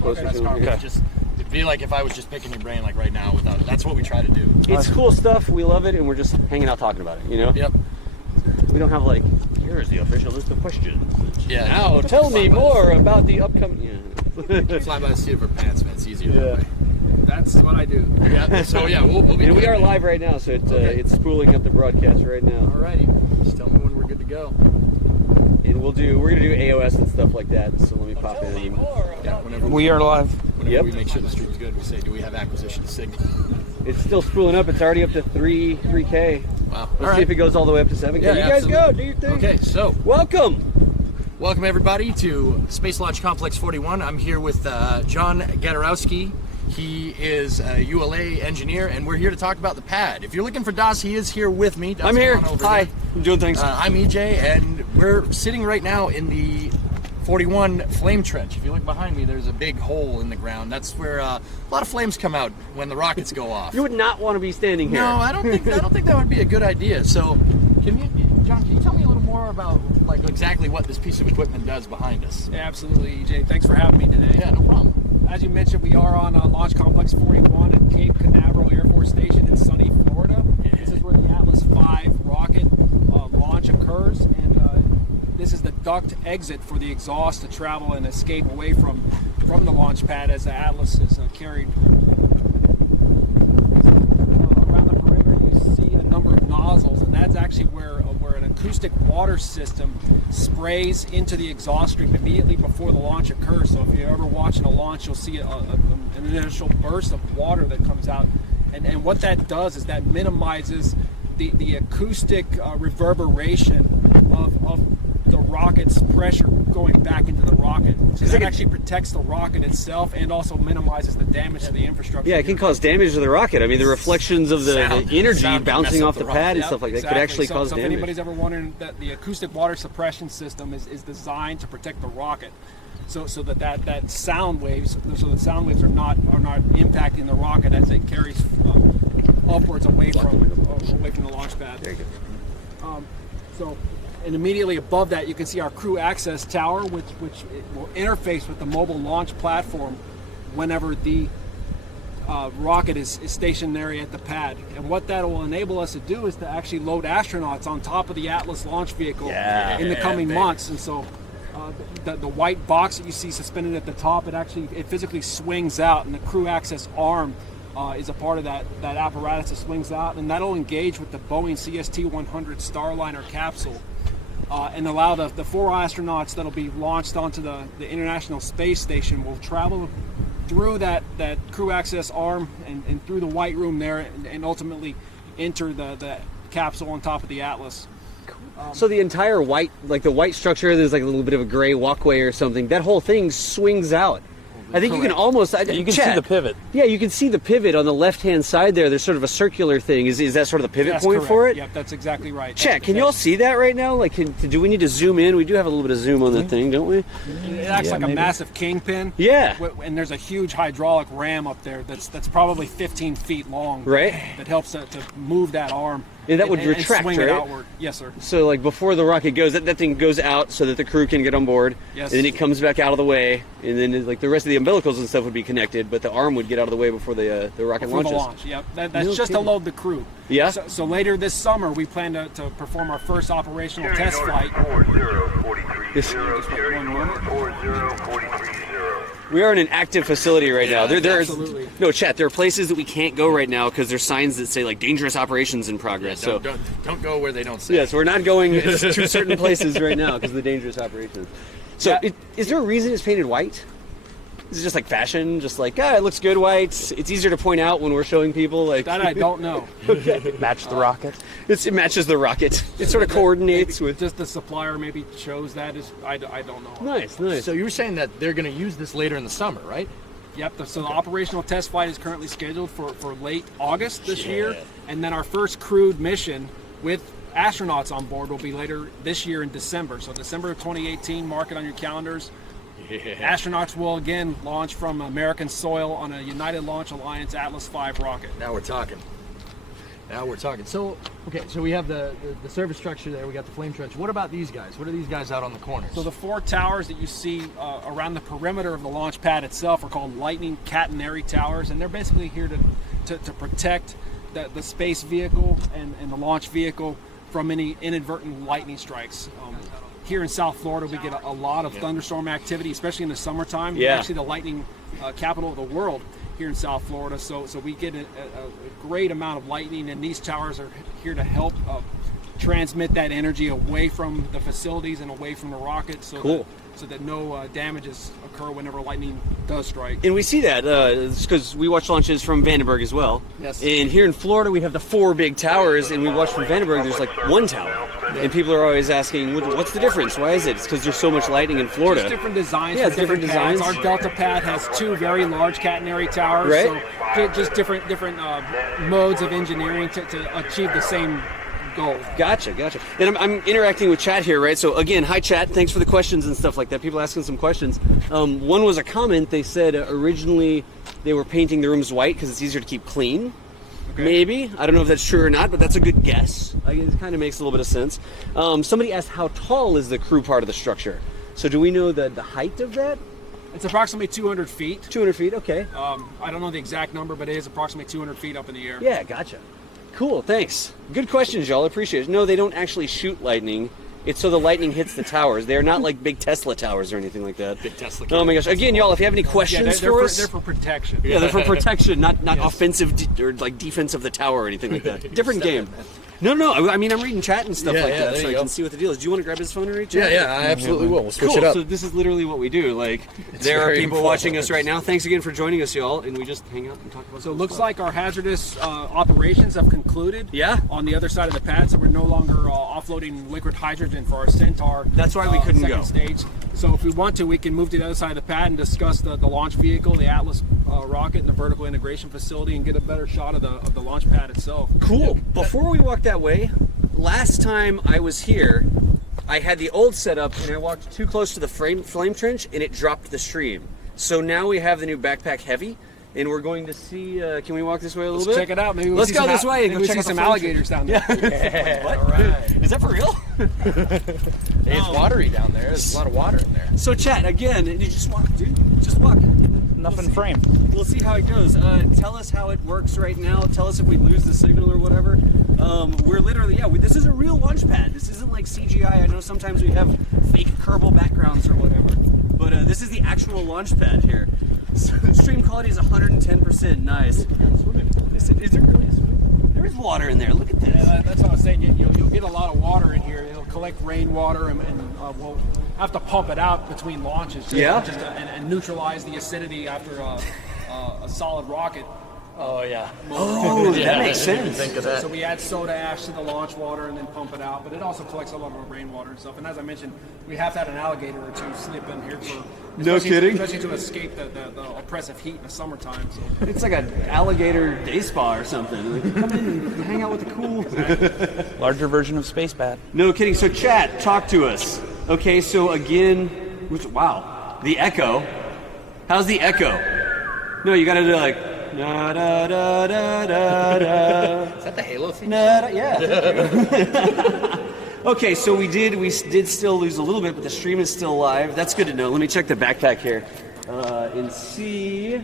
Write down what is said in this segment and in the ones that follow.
closer to him. Okay. It'd be like if I was just picking your brain like right now. That's what we try to do. It's cool stuff. We love it, and we're just hanging out talking about it. You know. Yep. We don't have like, here's the official list of questions. Yeah. Now tell me more about the upcoming. Yeah. Fly by the seat of our pants, man. It's easier that way. That's what I do. Yeah. So yeah, we'll be. And we are live right now, so it's spooling up the broadcast right now. Alrighty. Just tell me when we're good to go. And we're gonna do AOS and stuff like that. So let me pop in. Yeah. Whenever We are live. Whenever we make sure the stream's good, we say, "Do we have acquisition signal?" It's still spooling up. It's already up to 3K. Wow. Let's see if it goes all the way up to 7K. Yeah, you guys absolutely. go, do your thing. Okay, so welcome everybody to Space Launch Complex 41. I'm here with John Gadarowski. He is a ULA engineer, and we're here to talk about the pad. If you're looking for Das, he is here with me. Das, I'm here. Hi. I'm doing things. I'm EJ, and we're sitting right now in the 41 flame trench. If you look behind me, there's a big hole in the ground. That's where a lot of flames come out when the rockets go off. You would not want to be standing here. No, I don't think that would be a good idea. So, John, can you tell me a little more about like exactly what this piece of equipment does behind us? Yeah, absolutely, EJ. Thanks for having me today. Yeah, no problem. As you mentioned, we are on Launch Complex 41 at Cape Canaveral Air Force Station in sunny Florida. This is where the Atlas V rocket launch occurs, and this is the duct exit for the exhaust to travel and escape away from the launch pad as the Atlas is carried. Around the perimeter, you see a number of nozzles, and that's actually where an acoustic water system sprays into the exhaust stream immediately before the launch occurs. So if you're ever watching a launch, you'll see an initial burst of water that comes out, and what that does is that minimizes the acoustic reverberation of the rocket's pressure going back into the rocket. So that actually protects the rocket itself and also minimizes the damage to the infrastructure. Yeah, it can cause damage to the rocket. I mean, the reflections of the energy bouncing off the pad and stuff like that could actually cause damage. So if anybody's ever wondering, that the acoustic water suppression system is designed to protect the rocket. So that sound waves, so the sound waves are not impacting the rocket as it carries upwards away from the launch pad. There you go. And immediately above that, you can see our crew access tower, which will interface with the mobile launch platform whenever the rocket is stationary at the pad. And what that will enable us to do is to actually load astronauts on top of the Atlas launch vehicle in the coming months. And so the white box that you see suspended at the top, it physically swings out, and the crew access arm is a part of that apparatus that swings out, and that'll engage with the Boeing CST-100 Starliner capsule and allow the 4 astronauts that'll be launched onto the International Space Station will travel through that crew access arm and through the white room there, and ultimately enter the capsule on top of the Atlas. So the entire white, like the white structure, there's like a little bit of a gray walkway or something. That whole thing swings out. I think you can almost... You can see the pivot. Yeah, you can see the pivot on the left-hand side there. There's sort of a circular thing. Is that sort of the pivot point for it? Yep, that's exactly right. Chet, can you all see that right now? Like, do we need to zoom in? We do have a little bit of zoom on the thing, don't we? It acts like a massive kingpin. Yeah. And there's a huge hydraulic ram up there that's probably 15 feet long. Right. That helps to move that arm. And that would retract, and swing right? it outward. Yes, sir. So, like, before the rocket goes, that thing goes out so that the crew can get on board. Yes. And then it comes back out of the way. And then, like, the rest of the umbilicals and stuff would be connected, but the arm would get out of the way before the rocket launches. The launch, yep. That's just to load the crew. Yeah? So later this summer, we plan to perform our first operational test flight. We are in an active facility right now. Absolutely. No, Chet, there are places that we can't go right now because there's signs that say, like, dangerous operations in progress. Yeah, don't go where they don't say. Yes, we're not going to certain places right now because of the dangerous operations. So, is there a reason it's painted white? Is it just like fashion? Just like, it looks good white. It's easier to point out when we're showing people. Like that, I don't know. Okay. Match the rocket. It matches the rocket. It sort of coordinates with. Just the supplier maybe chose that. I don't know. Nice. So you were saying that they're going to use this later in the summer, right? Yep. So the operational test flight is currently scheduled for late August this year, and then our first crewed mission with astronauts on board will be later this year in December. So December of 2018. Mark it on your calendars. Yeah. Astronauts will again launch from American soil on a United Launch Alliance Atlas V rocket. Now we're talking. Now we're talking. So, okay, so we have the service structure there. We got the flame trench. What about these guys? What are these guys out on the corners? So the 4 towers that you see around the perimeter of the launch pad itself are called lightning catenary towers, and they're basically here to protect the space vehicle and the launch vehicle from any inadvertent lightning strikes. Here in South Florida, we get a lot of thunderstorm activity, especially in the summertime. Yeah. We're actually the lightning capital of the world here in South Florida, so we get a great amount of lightning, and these towers are here to help transmit that energy away from the facilities and away from the rocket, so that no damages occur whenever lightning does strike. And we see that because we watch launches from Vandenberg as well. Yes. And here in Florida, we have the 4 big towers, and we watch from Vandenberg, there's like 1 tower. And people are always asking, what's the difference? Why is it? It's because there's so much lightning in Florida. Just different designs. Yeah, for different pads. designs. Our Delta pad has 2 very large catenary towers, right? So just different modes of engineering to achieve the same goal. Gotcha. And I'm interacting with chat here, right? So again, hi chat, thanks for the questions and stuff like that. People asking some questions. One was a comment. They said originally they were painting the rooms white because it's easier to keep clean. Okay. Maybe. I don't know if that's true or not, but that's a good guess. It kind of makes a little bit of sense. Somebody asked how tall is the crew part of the structure. So do we know the height of that? It's approximately 200 feet. 200 feet, okay. I don't know the exact number, but it is approximately 200 feet up in the air. Yeah, gotcha. Cool, thanks. Good questions, y'all. I appreciate it. No, they don't actually shoot lightning. It's so the lightning hits the towers. They're not like big Tesla towers or anything like that. Big Tesla. Oh my gosh. Again, y'all, if you have any questions for us. They're for protection. Yeah, they're for protection, not offensive or like defense of the tower or anything like that. Different game. No. I mean, I'm reading chat and stuff like that, so I can see what the deal is. Do you want to grab his phone and reach out? Yeah, I absolutely will. We'll switch cool. it up. So this is literally what we do. Like, there are people watching us right now. Thanks again for joining us, y'all, and we just hang out and talk about. So it looks like our hazardous operations have concluded. Yeah. On the other side of the pad, so we're no longer offloading liquid hydrogen for our Centaur. That's why we couldn't second go. Stage. So if we want to, we can move to the other side of the pad and discuss the launch vehicle, the Atlas rocket, and the vertical integration facility, and get a better shot of the launch pad itself. Cool. Before we walk that way, last time I was here, I had the old setup and I walked too close to the flame trench and it dropped the stream. So now we have the new backpack heavy, and we're going to see. Can we walk this way a little bit? Check it out. Maybe let's go this way and go check out some alligators down there. Yeah, What? all right. Is that for real? Hey, it's watery down there. There's a lot of water in there. So chat again. You just walk, dude. Just walk. Nothing framed. We'll see how it goes. Tell us how it works right now. Tell us if we lose the signal or whatever. We're literally, this is a real launch pad. This isn't like CGI. I know sometimes we have fake Kerbal backgrounds or whatever, but this is the actual launch pad here. So stream quality is 110%. Nice. Is there really a swim? There is water in there. Look at this. Yeah, that's what I was saying. You'll get a lot of water in here. It'll collect rainwater, and we'll have to pump it out between launches. And neutralize the acidity after a solid rocket. Oh yeah. Oh, that makes sense. Think of that. So we add soda ash to the launch water and then pump it out, but it also collects a lot of rainwater and stuff. And as I mentioned, we have to have an alligator or two sleep in here for especially to escape the oppressive heat in the summertime. So It's like an alligator day spa or something. Like, come in and hang out with the cool. Larger version of Space Bat. No kidding. So chat, talk to us. Okay, so again, wow, the echo. How's the echo? No, you gotta do like, da da da da da da. Is that the Halo theme? Yeah. Okay, so we did still lose a little bit, but the stream is still live. That's good to know. Let me check the backpack here and see.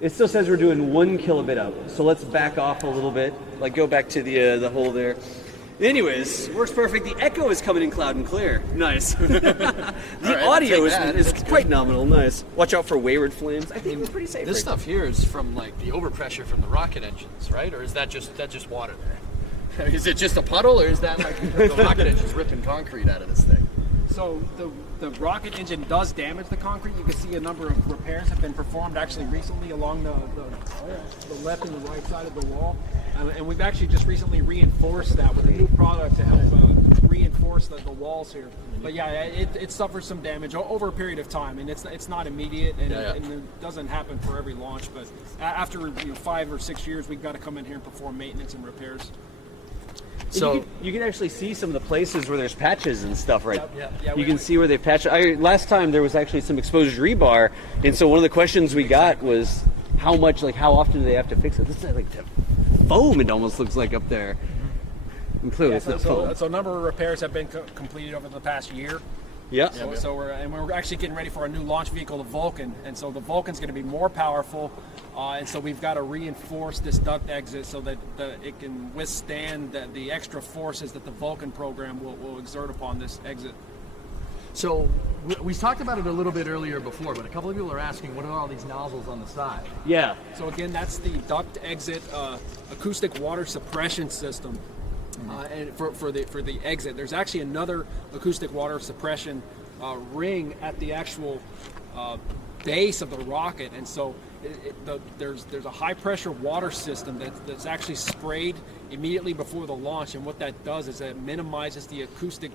It still says we're doing 1 kilobit up, so let's back off a little bit. Like go back to the hole there. Anyways, works perfect. The echo is coming in loud and clear. Nice. The audio is quite nominal. Nice. Watch out for wayward flames. I think we're pretty safe. This right stuff here is from like the overpressure from the rocket engines, right? Or is that just water there? Is it just a puddle, or is that like the rocket engine's ripping concrete out of this thing? So the rocket engine does damage the concrete. You can see a number of repairs have been performed actually recently along the left and the right side of the wall. And we've actually just recently reinforced that with a new product to help reinforce the walls here. But yeah, it suffers some damage over a period of time, and it's not immediate, and it doesn't happen for every launch. But after 5 or 6 years, we've got to come in here and perform maintenance and repairs. So you can actually see some of the places where there's patches and stuff, right? Yeah, you can see where they've patched. Last time there was actually some exposed rebar, and so one of the questions we got was how often do they have to fix it? This is like the foam. It almost looks like up there. And clearly, it's not foam. So a number of repairs have been completed over the past year. Yeah. So we're actually getting ready for a new launch vehicle, the Vulcan, and so the Vulcan's going to be more powerful, and so we've got to reinforce this duct exit so that it can withstand the extra forces that the Vulcan program will exert upon this exit. So we talked about it a little bit earlier before, but a couple of people are asking, what are all these nozzles on the side? Yeah. So again, that's the duct exit acoustic water suppression system. And for the exit, there's actually another acoustic water suppression ring at the actual base of the rocket, and so there's a high pressure water system that's actually sprayed immediately before the launch, and what that does is it minimizes the acoustic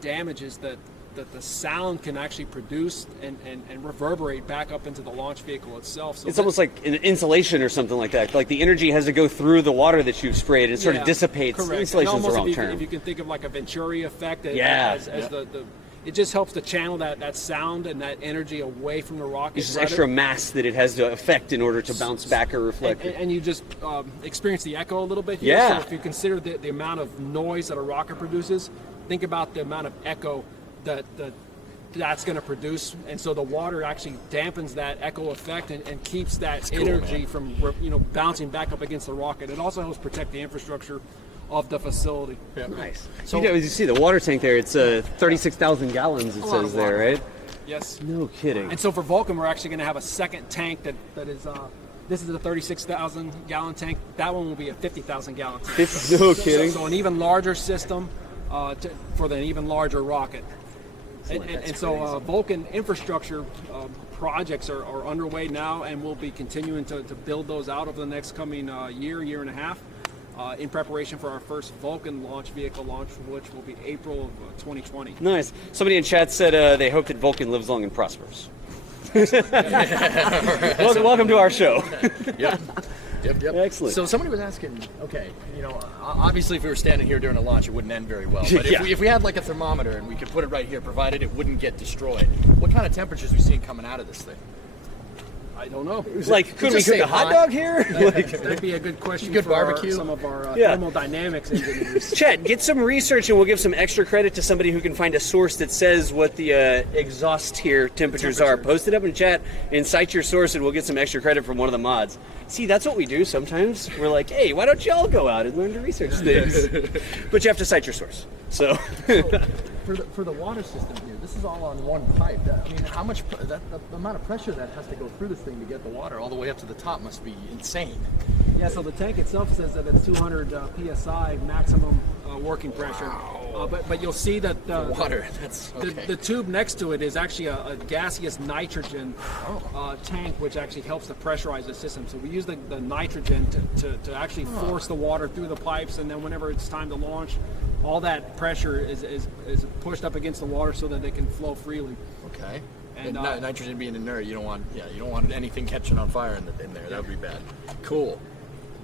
damages that the sound can actually produce and reverberate back up into the launch vehicle itself. So it's almost like an insulation or something like that. Like the energy has to go through the water that you've sprayed and sort of dissipates. Correct. Insulation is the wrong term. If you can think of like a Venturi effect, it just helps to channel that sound and that energy away from the rocket. It's just extra mass that it has to affect in order to bounce back or reflect. And you just experience the echo a little bit here. Yeah. So if you consider the amount of noise that a rocket produces, think about the amount of echo that's going to produce, and so the water actually dampens that echo effect and keeps that energy from bouncing back up against the rocket. It also helps protect the infrastructure of the facility. Yeah. Nice. So as you see the water tank there, it's 36,000 gallons. It says there, right? Yes. No kidding. And so for Vulcan, we're actually going to have a second tank that is. This is a 36,000 gallon tank. That one will be a 50,000 gallon tank. No kidding. So an even larger system for an even larger rocket. And so Vulcan infrastructure projects are underway now, and we'll be continuing to build those out over the next coming year and a half in preparation for our first Vulcan launch vehicle launch, which will be April of 2020. Nice. Somebody in chat said they hope that Vulcan lives long and prospers. Welcome to our show. Yep. Excellent. So somebody was asking, okay, obviously if we were standing here during a launch, it wouldn't end very well. But if we had like a thermometer and we could put it right here, provided it wouldn't get destroyed, what kind of temperatures are we seeing coming out of this thing? I don't know. Like, could we cook a hot dog here? That'd be a good question. Good for barbecue. Some of our thermodynamics engineers. Chet, get some research, and we'll give some extra credit to somebody who can find a source that says what the exhaust here temperatures are. Post it up in chat and cite your source, and we'll get some extra credit from one of the mods. See, that's what we do sometimes. We're like, hey, why don't y'all go out and learn to research things? But you have to cite your source. So for the water system here, this is all on one pipe. I mean, how much the amount of pressure that has to go through this thing to get the water all the way up to the top must be insane. Yeah, so the tank itself says that it's 200 psi maximum working pressure. Wow. But you'll see that the water, that's okay. The tube next to it is actually a gaseous nitrogen tank, which actually helps to pressurize the system. So we use the nitrogen to actually force the water through the pipes, and then whenever it's time to launch, all that pressure is pushed up against the water so that it can flow freely. Okay. And nitrogen being inert, you don't want anything catching on fire in there. That would be bad. Cool.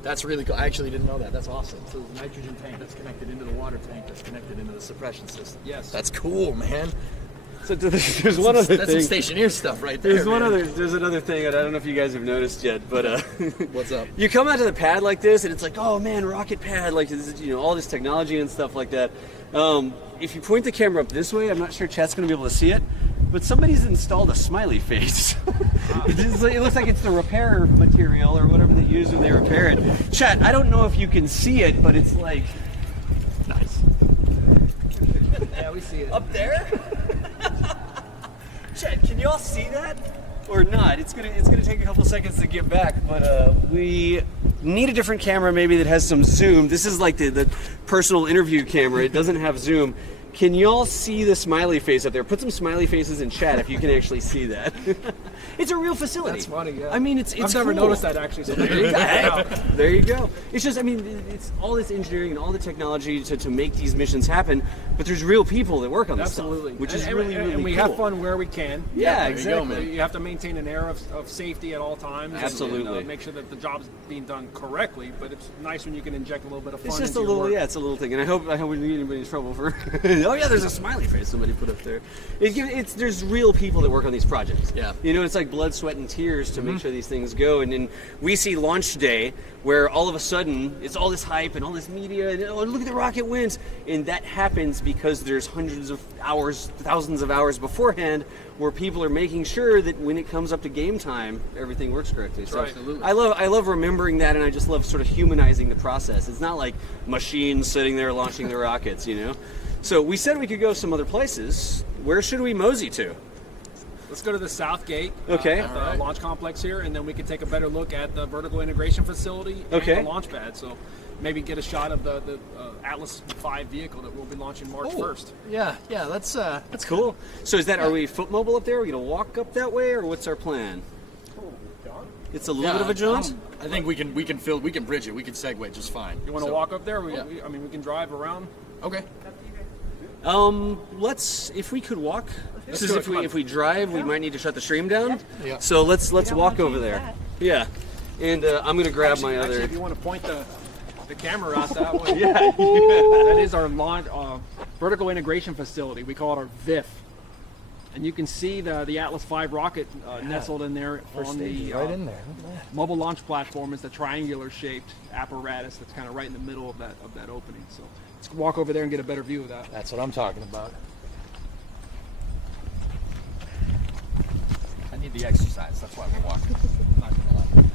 That's really cool. I actually didn't know that. That's awesome. So the nitrogen tank that's connected into the water tank that's connected into the suppression system. Yes. That's cool, man. So there's one other thing. That's some Stationeer stuff right there. There's another thing, and I don't know if you guys have noticed yet, but what's up? You come out to the pad like this, and it's like, oh man, rocket pad, like all this technology and stuff like that. If you point the camera up this way, I'm not sure chat's going to be able to see it, but somebody's installed a smiley face. It looks like it's the repair material or whatever they use when they repair it. Chat, I don't know if you can see it, but it's like nice. Yeah, we see it up there. Chat, can you all see that or not? It's gonna take a couple seconds to get back, but we need a different camera maybe that has some zoom. This is like the personal interview camera. It doesn't have zoom. Can y'all see the smiley face up there? Put some smiley faces in chat if you can actually see that. It's a real facility. That's funny, yeah. I mean, it's I've never noticed that actually. So there you go. It's just, I mean, it's all this engineering and all the technology to make these missions happen, but there's real people that work on this stuff, which is really and we cool. have fun where we can. Yeah, exactly. You have to maintain an air of safety at all times. Absolutely. And make sure that the job's being done correctly, but it's nice when you can inject a little bit of fun. It's just into your work. it's a little thing, and I hope we don't get anybody in trouble for. Oh yeah, there's a smiley face somebody put up there. There's real people that work on these projects. Yeah. You know, it's like blood, sweat, and tears to make sure these things go. And then we see launch day where all of a sudden it's all this hype and all this media and oh, look at the rocket wins, and that happens because there's hundreds of hours, thousands of hours beforehand where people are making sure that when it comes up to game time, everything works correctly. So Absolutely. I love remembering that, and I just love sort of humanizing the process. It's not like machines sitting there launching the rockets, you know. So we said we could go some other places. Where should we mosey to? Let's go to the south gate Okay. at the launch complex here, and then we can take a better look at the vertical integration facility and Okay. the launch pad. So maybe get a shot of the Atlas V vehicle that we'll be launching March 1st. Yeah, that's Cool. So is that, are we foot mobile up there? Are we gonna walk up that way, or what's our plan? It's a little bit of a jaunt. I think we can bridge it. We can segue just fine. You want to So- walk up there? Yeah. We can drive around. Okay. If we could walk. Let's Because do it, come on. if we drive, we might need to shut the stream down. Yeah. So let's don't walk wanna over do there. that. Yeah. And I'm gonna grab my Actually, other. if you want to point the camera out that way. Yeah. That is our launch vertical integration facility. We call it our VIF. And you can see the Atlas V rocket nestled in there on the right in there. mobile launch platform. Is the triangular shaped apparatus that's kind of right in the middle of that opening. So let's walk over there and get a better view of that. That's what I'm talking about. I need the exercise. That's why we're walking. I'm not gonna lie.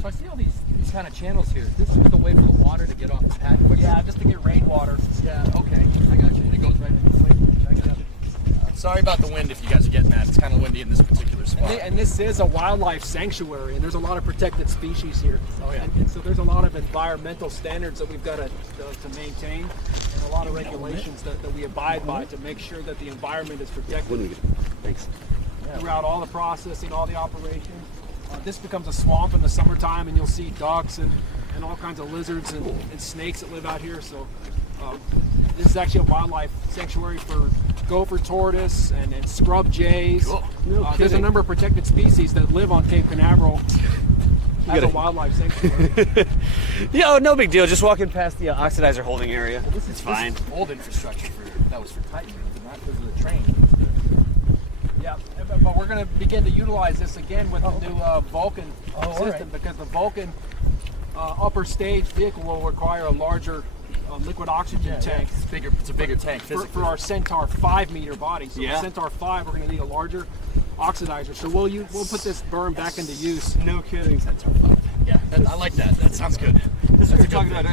So I see all these kind of channels here. This is the way for the water to get off the pad quicker. Yeah, just to get rainwater. Yeah. Okay. I got you. And it goes right in the plate. I got you. Sorry about the wind if you guys are getting that. It's kind of windy in this particular spot. And this is a wildlife sanctuary, and there's a lot of protected species here. Oh, yeah. And so there's a lot of environmental standards that we've got to maintain, and a lot of regulations that we abide by to make sure that the environment is protected Thanks. throughout all the processing, all the operations. This becomes a swamp in the summertime, and you'll see ducks and all kinds of lizards and snakes that live out here. So this is actually a wildlife sanctuary for gopher tortoise and scrub jays. Cool. No There's a kidding. number of protected species that live on Cape Canaveral as a gotta- wildlife sanctuary. Yeah, no big deal. Just walking past the oxidizer holding area. It's fine. This is old infrastructure that was for Titan, not because of the train. Yeah, but we're going to begin to utilize this again with the new Vulcan all system right. because the Vulcan upper stage vehicle will require a larger liquid oxygen tank. It's a bigger tank For our Centaur 5-meter body. So Yeah. the Centaur 5, we're going to need a larger oxidizer. So we'll put this berm back into use. No kidding. Yeah, I like that. That sounds good. This is what we were talking about,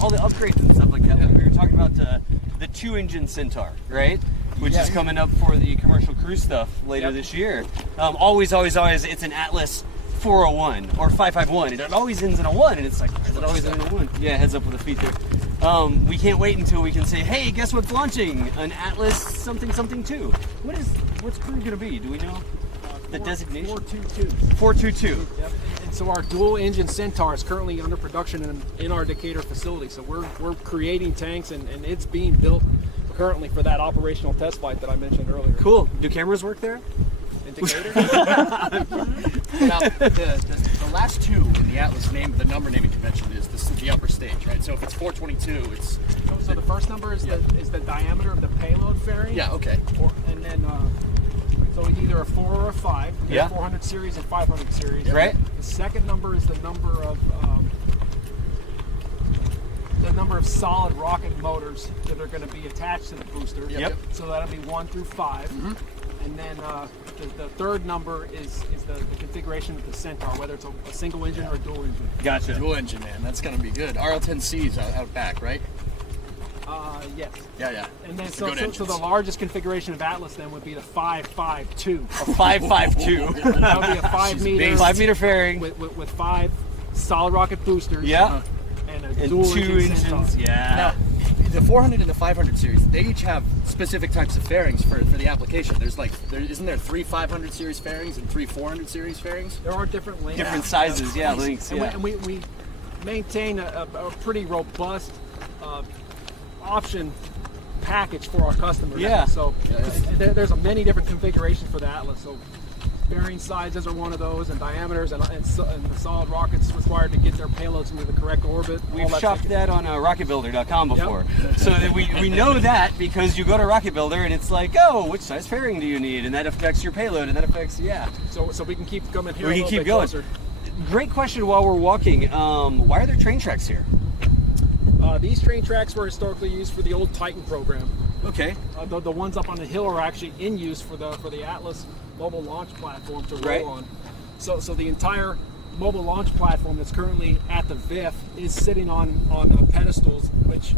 all the upgrades and stuff like that. We were talking about the 2-engine Centaur, right? Which is coming up for the commercial cruise stuff later Yep. this year. Always, it's an Atlas 401 or 551. And it always ends in a 1, and it's like, why does it always end in a 1? Yeah, heads up with the feet there. We can't wait until we can say, hey, guess what's launching? An Atlas something 2. What's crew going to be? Do we know the designation? 422. 422. Yep. And so our dual engine Centaur is currently under production in our Decatur facility. So we're creating tanks and it's being built currently for that operational test flight that I mentioned earlier. Cool. Do cameras work there? In Decatur? Now, the last two in the Atlas the number naming convention is the upper stage, right? So if it's 422, it's So the first number is the diameter of the payload fairing. yeah, okay. And then so it's either a 4 or a 5. We got Yeah. 400 series and 500 series. Right. The second number is the number of solid rocket motors that are going to be attached to the booster. Yep. So that'll be 1 through 5. And then the third number is the configuration of the Centaur, whether it's a single engine or a dual engine. Gotcha. Dual engine, man. That's gonna be good. RL10C's out back, right? Yes. Yeah. And then Good so engines. the largest configuration of Atlas then would be the 552. 552. That would be a 5 meter 5 meter fairing. with 5 solid rocket boosters. Yeah. And a And dual 2 engine Centaur. engines. Yeah. Now, the 400 and the 500 series, they each have specific types of fairings for the application. Isn't there 3 500 series fairings and 3 400 series fairings? There are different lengths. Different sizes, yeah, lengths, And, yeah. we maintain a pretty robust option package for our customers. Yeah. So there's many different configurations for the Atlas. So bearing sizes are one of those, and diameters, and the solid rockets required to get their payloads into the correct orbit. We've shopped that on rocketbuilder.com before. Yep. So that we know that because you go to Rocket Builder and it's like, oh, which size fairing do you need? And that affects your payload, and that affects, So we can keep coming here. We can keep going. Closer. Great question while we're walking. Why are there train tracks here? These train tracks were historically used for the old Titan program. Okay. The ones up on the hill are actually in use for the Atlas mobile launch platform to roll on. So the entire mobile launch platform that's currently at the VIF is sitting on pedestals, which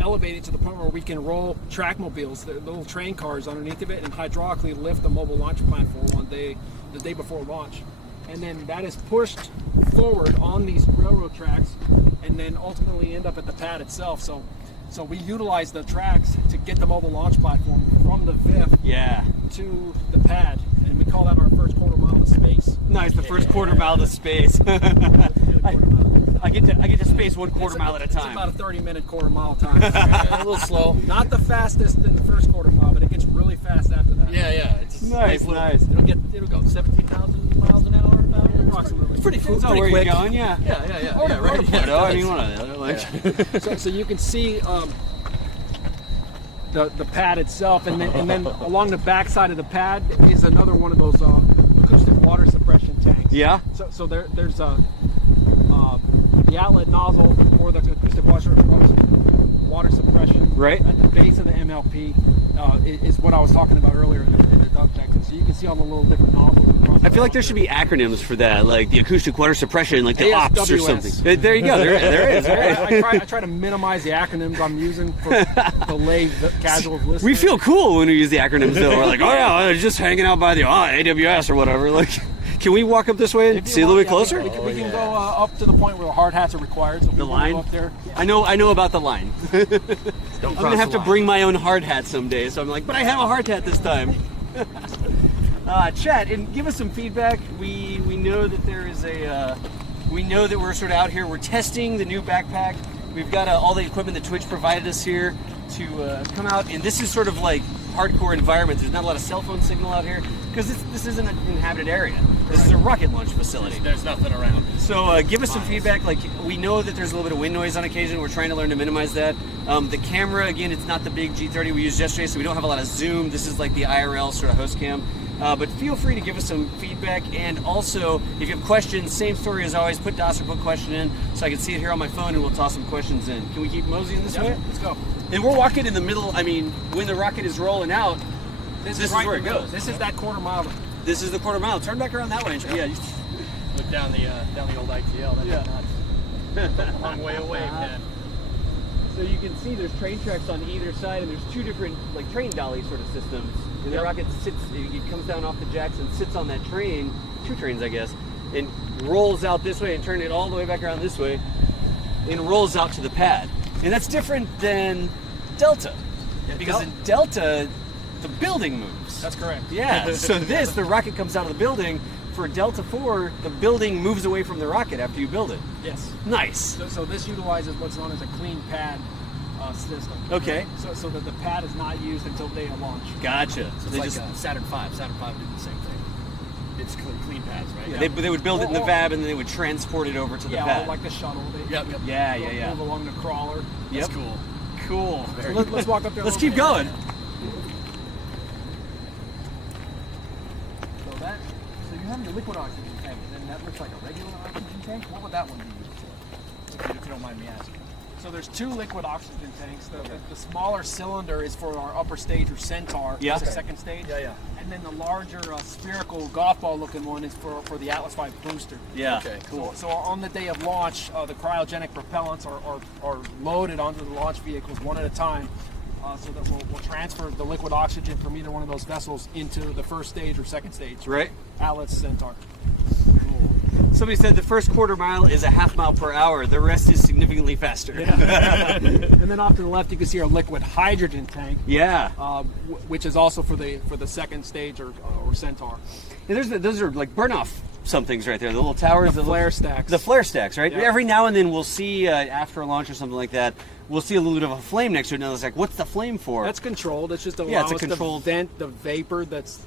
elevated to the point where we can roll trackmobiles, the little train cars underneath of it, and hydraulically lift the mobile launch platform the day before launch. And then that is pushed forward on these railroad tracks and then ultimately end up at the pad itself. So we utilize the tracks to get the mobile launch platform from the VIF to the pad, and we call that our first quarter mile to space. Nice, the first quarter mile to space. I get to space one quarter mile at a time. It's about a 30-minute quarter mile time. A little slow. Not the fastest in the first quarter mile, but it gets really fast after that. Yeah. It's nice. It'll go 17,000 miles an hour about approximately. It's pretty Depends on pretty where quick. you're going, yeah. Yeah, right. No, I mean, one of the other, like. So you can see the pad itself, and then along the back side of the pad is another one of those acoustic water suppression tanks. Yeah. So there's the outlet nozzle for the acoustic water suppression. Right. At the base of the MLP is what I was talking about earlier in the duct deck. So you can see all the little different nozzles across. I feel like there should be acrolonyms for that, like the acoustic water suppression, like the OPS or something. There you go. There is. I try to minimize the acronyms I'm using for the lay casual listeners. We feel cool when we use the acronyms, though. We're like, oh yeah, just hanging out by the AWS or whatever. Like, can we walk up this way and see a little bit closer? We can go up to the point where hard hats are required. So the line? Go up there. Yeah. I know about the line. I'm gonna have to bring my own hard hat someday. So I'm like, but I have a hard hat this time. Chat and give us some feedback. We know that there is we know that we're sort of out here. We're testing the new backpack. We've got all the equipment that Twitch provided us here to come out, and this is sort of like hardcore environment. There's not a lot of cell phone signal out here because this isn't an inhabited area. This is a rocket launch facility. There's nothing around. So give us some feedback. Like, we know that there's a little bit of wind noise on occasion. We're trying to learn to minimize that. The camera, again, it's not the big G30 we used yesterday, so we don't have a lot of zoom. This is like the IRL sort of host cam. But feel free to give us some feedback, and also if you have questions, same story as always, put DOS or put question in so I can see it here on my phone and we'll toss some questions in. Can we keep moseying this way? Let's go. And we're walking in the middle. I mean, when the rocket is rolling out, this is where it goes. This is that quarter mile. This is the quarter mile. Turn back around that way. Yeah. Look down the old ITL. That's not a long way away, man. So you can see there's train tracks on either side, and there's two different like train dolly sort of systems. And the rocket it comes down off the jacks and sits on that train, two trains I guess, and rolls out this way and turns it all the way back around this way, and rolls out to the pad. And that's different than Delta, because in Delta, the building moves. That's correct. Yeah. So the rocket comes out of the building. For Delta 4, the building moves away from the rocket after you build it. Yes. Nice. So this utilizes what's known as a clean pad system. Okay. So that the pad is not used until day of launch. Gotcha. So it's like Saturn V. Saturn V did the same thing. It's clean pads, right? Yeah. They would build it in the VAB, and then they would transport it over to the pad. Yeah, like the shuttle. Yep. Yeah. Move along the crawler. Yep. That's cool. Cool. So let's walk up there. Let's keep going. So you have your liquid oxygen tank, and that looks like a regular oxygen tank. What would that one be used for? If you don't mind me asking. So there's two liquid oxygen tanks. The smaller cylinder is for our upper stage or Centaur. Yeah. It's the second stage. Yeah. And then the larger spherical golf ball looking one is for the Atlas V booster. Yeah. Okay, cool. So on the day of launch, the cryogenic propellants are loaded onto the launch vehicles one at a time. So that we'll transfer the liquid oxygen from either one of those vessels into the first stage or second stage. Right. Atlas Centaur. Somebody said the first quarter mile is a half mile per hour. The rest is significantly faster. Yeah. And then off to the left, you can see our liquid hydrogen tank. Yeah. Which is also for the second stage or Centaur. And those are like burn off somethings right there. The little towers. The flare stacks. The flare stacks, right? Yeah. Every now and then we'll see after a launch or something like that, we'll see a little bit of a flame next to it, and it's like, what's the flame for? That's controlled. It's just to Yeah, allow it's a us controlled to vent the vapor that's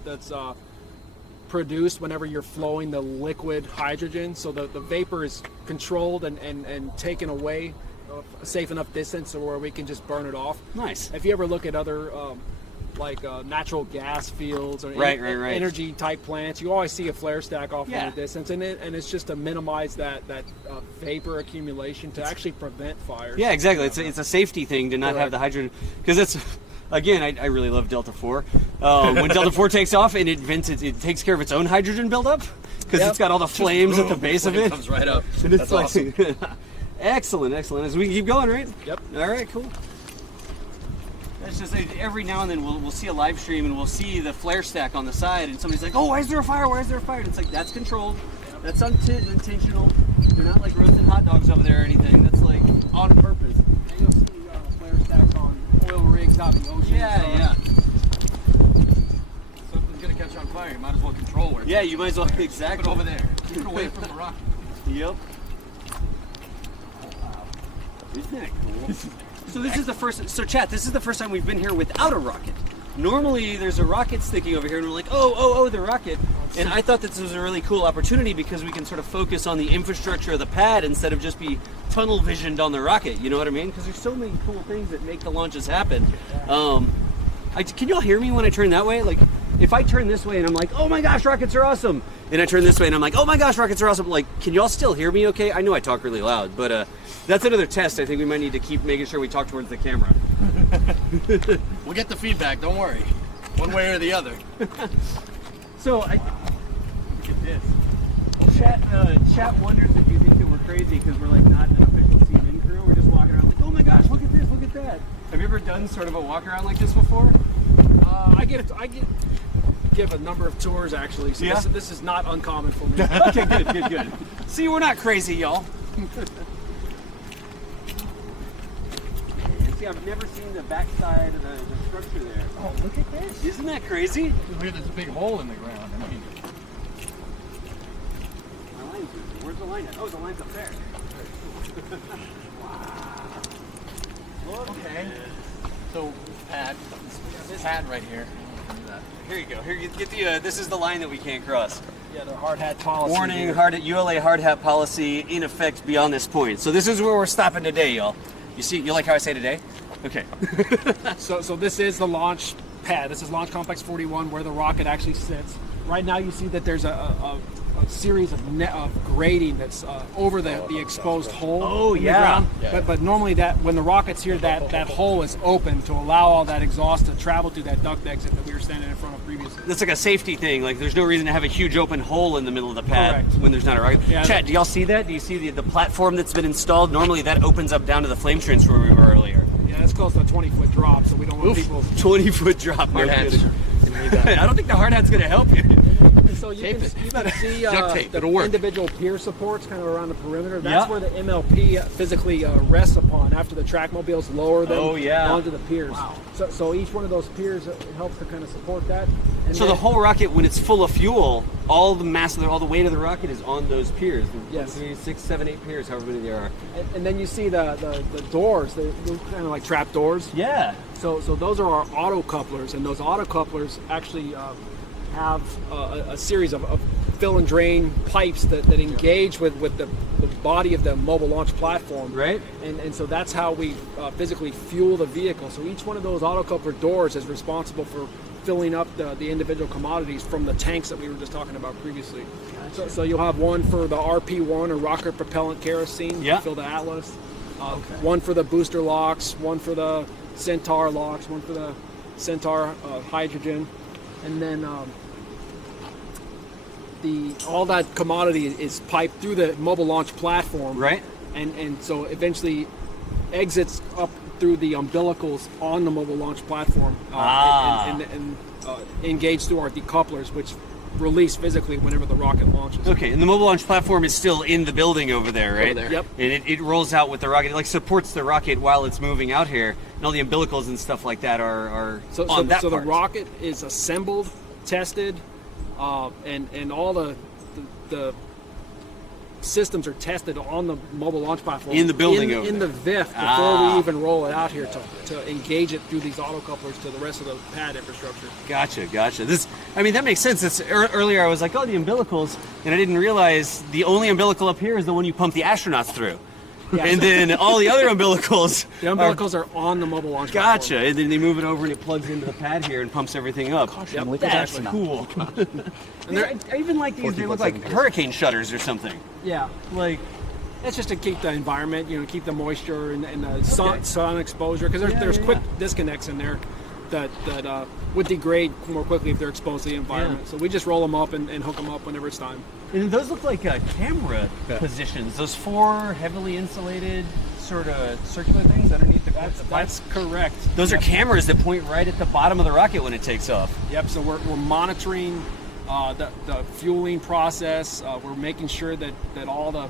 produced whenever you're flowing the liquid hydrogen. So the vapor is controlled and taken away a safe enough distance so where we can just burn it off. Nice. If you ever look at other natural gas fields or right. energy type plants, you always see a flare stack off Yeah. in the distance, and it's just to minimize that vapor accumulation to actually prevent fires. Yeah, exactly. It's a safety thing to not Correct. have the hydrogen, because that's, again, I really love Delta 4. When Delta 4 takes off and it takes care of its own hydrogen buildup, because Yep. it's got all the flames at the base of it. Comes right up. And it's That's like, awesome. excellent. As we keep going, right? Yep. All right, cool. It's just every now and then we'll see a live stream and we'll see the flare stack on the side, and somebody's like, "Oh, why is there a fire? Why is there a fire?" And it's like, that's controlled. That's intentional. They're not like roasting hot dogs over there or anything. That's like on purpose. And you'll see flare stacks on oil rigs out in the ocean. Yeah. Something's gonna catch on fire. You might as well control where. Yeah, you might as well Keep exactly it over there. Keep it away from the rocket. Yep. Isn't that cool? So this is the first. So chat, this is the first time we've been here without a rocket. Normally, there's a rocket sticking over here, and we're like, oh, the rocket. And I thought this was a really cool opportunity because we can sort of focus on the infrastructure of the pad instead of just be tunnel visioned on the rocket. You know what I mean? Because there's so many cool things that make the launches happen. Can y'all hear me when I turn that way? Like, if I turn this way and I'm like, oh my gosh, rockets are awesome, and I turn this way and I'm like, oh my gosh, rockets are awesome. Like, can y'all still hear me? Okay, I know I talk really loud, but that's another test. I think we might need to keep making sure we talk towards the camera. We'll get the feedback. Don't worry. One way or the other. So look at this. Chat wonders if you think that we're crazy because we're like not an official CNN crew. We're just walking around like, oh my gosh, look at this, look at that. Have you ever done sort of a walk around like this before? I give a number of tours actually. So Yeah? this is not uncommon for me. Okay, good. See, we're not crazy, y'all. See, I've never seen the backside of the structure there. Oh, look at this. Isn't that crazy? Look at this big hole in the ground. I mean, My line's moving. Where's the line at? Oh, the line's up there. Wow. okay. So pad. This pad right here. Here you go. Here, you get the. This is the line that we can't cross. Yeah, the hard hat policy. Warning: here. ULA hard hat policy in effect beyond this point. So this is where we're stopping today, y'all. You see? You like how I say today? Okay. So this is the launch pad. This is Launch Complex 41, where the rocket actually sits. Right now, you see that there's a series of grading that's over the exposed hole. Oh, in yeah. the ground. Yeah. But normally when the rocket's here, that hole is open to allow all that exhaust to travel through that duct exit that we were standing in front of previously. That's like a safety thing. Like, there's no reason to have a huge open hole in the middle of the pad Correct. when there's not a rocket. Yeah. Chat, do y'all see that? Do you see the platform that's been installed? Normally, that opens up down to the flame transfer where we were earlier. Yeah, that's close to a 20-foot drop, so we don't want people. 20-foot drop. Hard no hats. kidding. I don't think the hard hat's going to help you. So you Tape can, it. you can see Duct tape, the it'll work. individual pier supports kind of around the perimeter. That's Yeah. where the MLP physically rests upon after the track mobiles lower them Oh, yeah. onto the piers. Wow. So each one of those piers helps to kind of support that. And So the then- whole rocket, when it's full of fuel, all the mass, all the weight of the rocket is on those piers. Yes. 3, 6, 7, 8 piers, however many there are. and then you see the doors, they're kind of like trap doors. Yeah. So those are our auto couplers, and those auto couplers actually have a series of fill and drain pipes that engage with the body of the mobile launch platform. Right. And so that's how we physically fuel the vehicle. So each one of those auto coupler doors is responsible for filling up the individual commodities from the tanks that we were just talking about previously. So you'll have one for the RP1 or rocket propellant kerosene Yeah. to fill the Atlas. One for the booster locks, one for the Centaur locks, one for the Centaur hydrogen, and then all that commodity is piped through the mobile launch platform, Right. and so eventually exits up through the umbilicals on the mobile launch platform and engage through our decouplers, which release physically whenever the rocket launches. Okay, and the mobile launch platform is still in the building over there, right? Over there. Yep. And it rolls out with the rocket. It like supports the rocket while it's moving out here, and all the umbilicals and stuff like that are on that so part. the rocket is assembled, tested, and all the systems are tested on the mobile launch platform In the building over in the there. VIF before we even roll it out here to engage it through these autocouplers to the rest of the pad infrastructure. Gotcha. That makes sense. Earlier I was like, oh, the umbilicals, and I didn't realize the only umbilical up here is the one you pump the astronauts through. Yeah. And then all the other umbilicals. The umbilicals are on the mobile launch Gotcha. platform. And then they move it over and it plugs into the pad here and pumps everything up. Yep, That's exactly. cool. And I even like these. They look like hurricane shutters or something. Yeah. Like, That's just to keep the environment, keep the moisture and the sun exposure, because there's quick disconnects in there that would degrade more quickly if they're exposed to the environment. Yeah. So we just roll them up and hook them up whenever it's time. and those look like camera positions. Those 4 heavily insulated sort of circular things underneath the pipes. That's correct. Those are cameras that point right at the bottom of the rocket when it takes off. Yep. So we're monitoring the fueling process. We're making sure that all the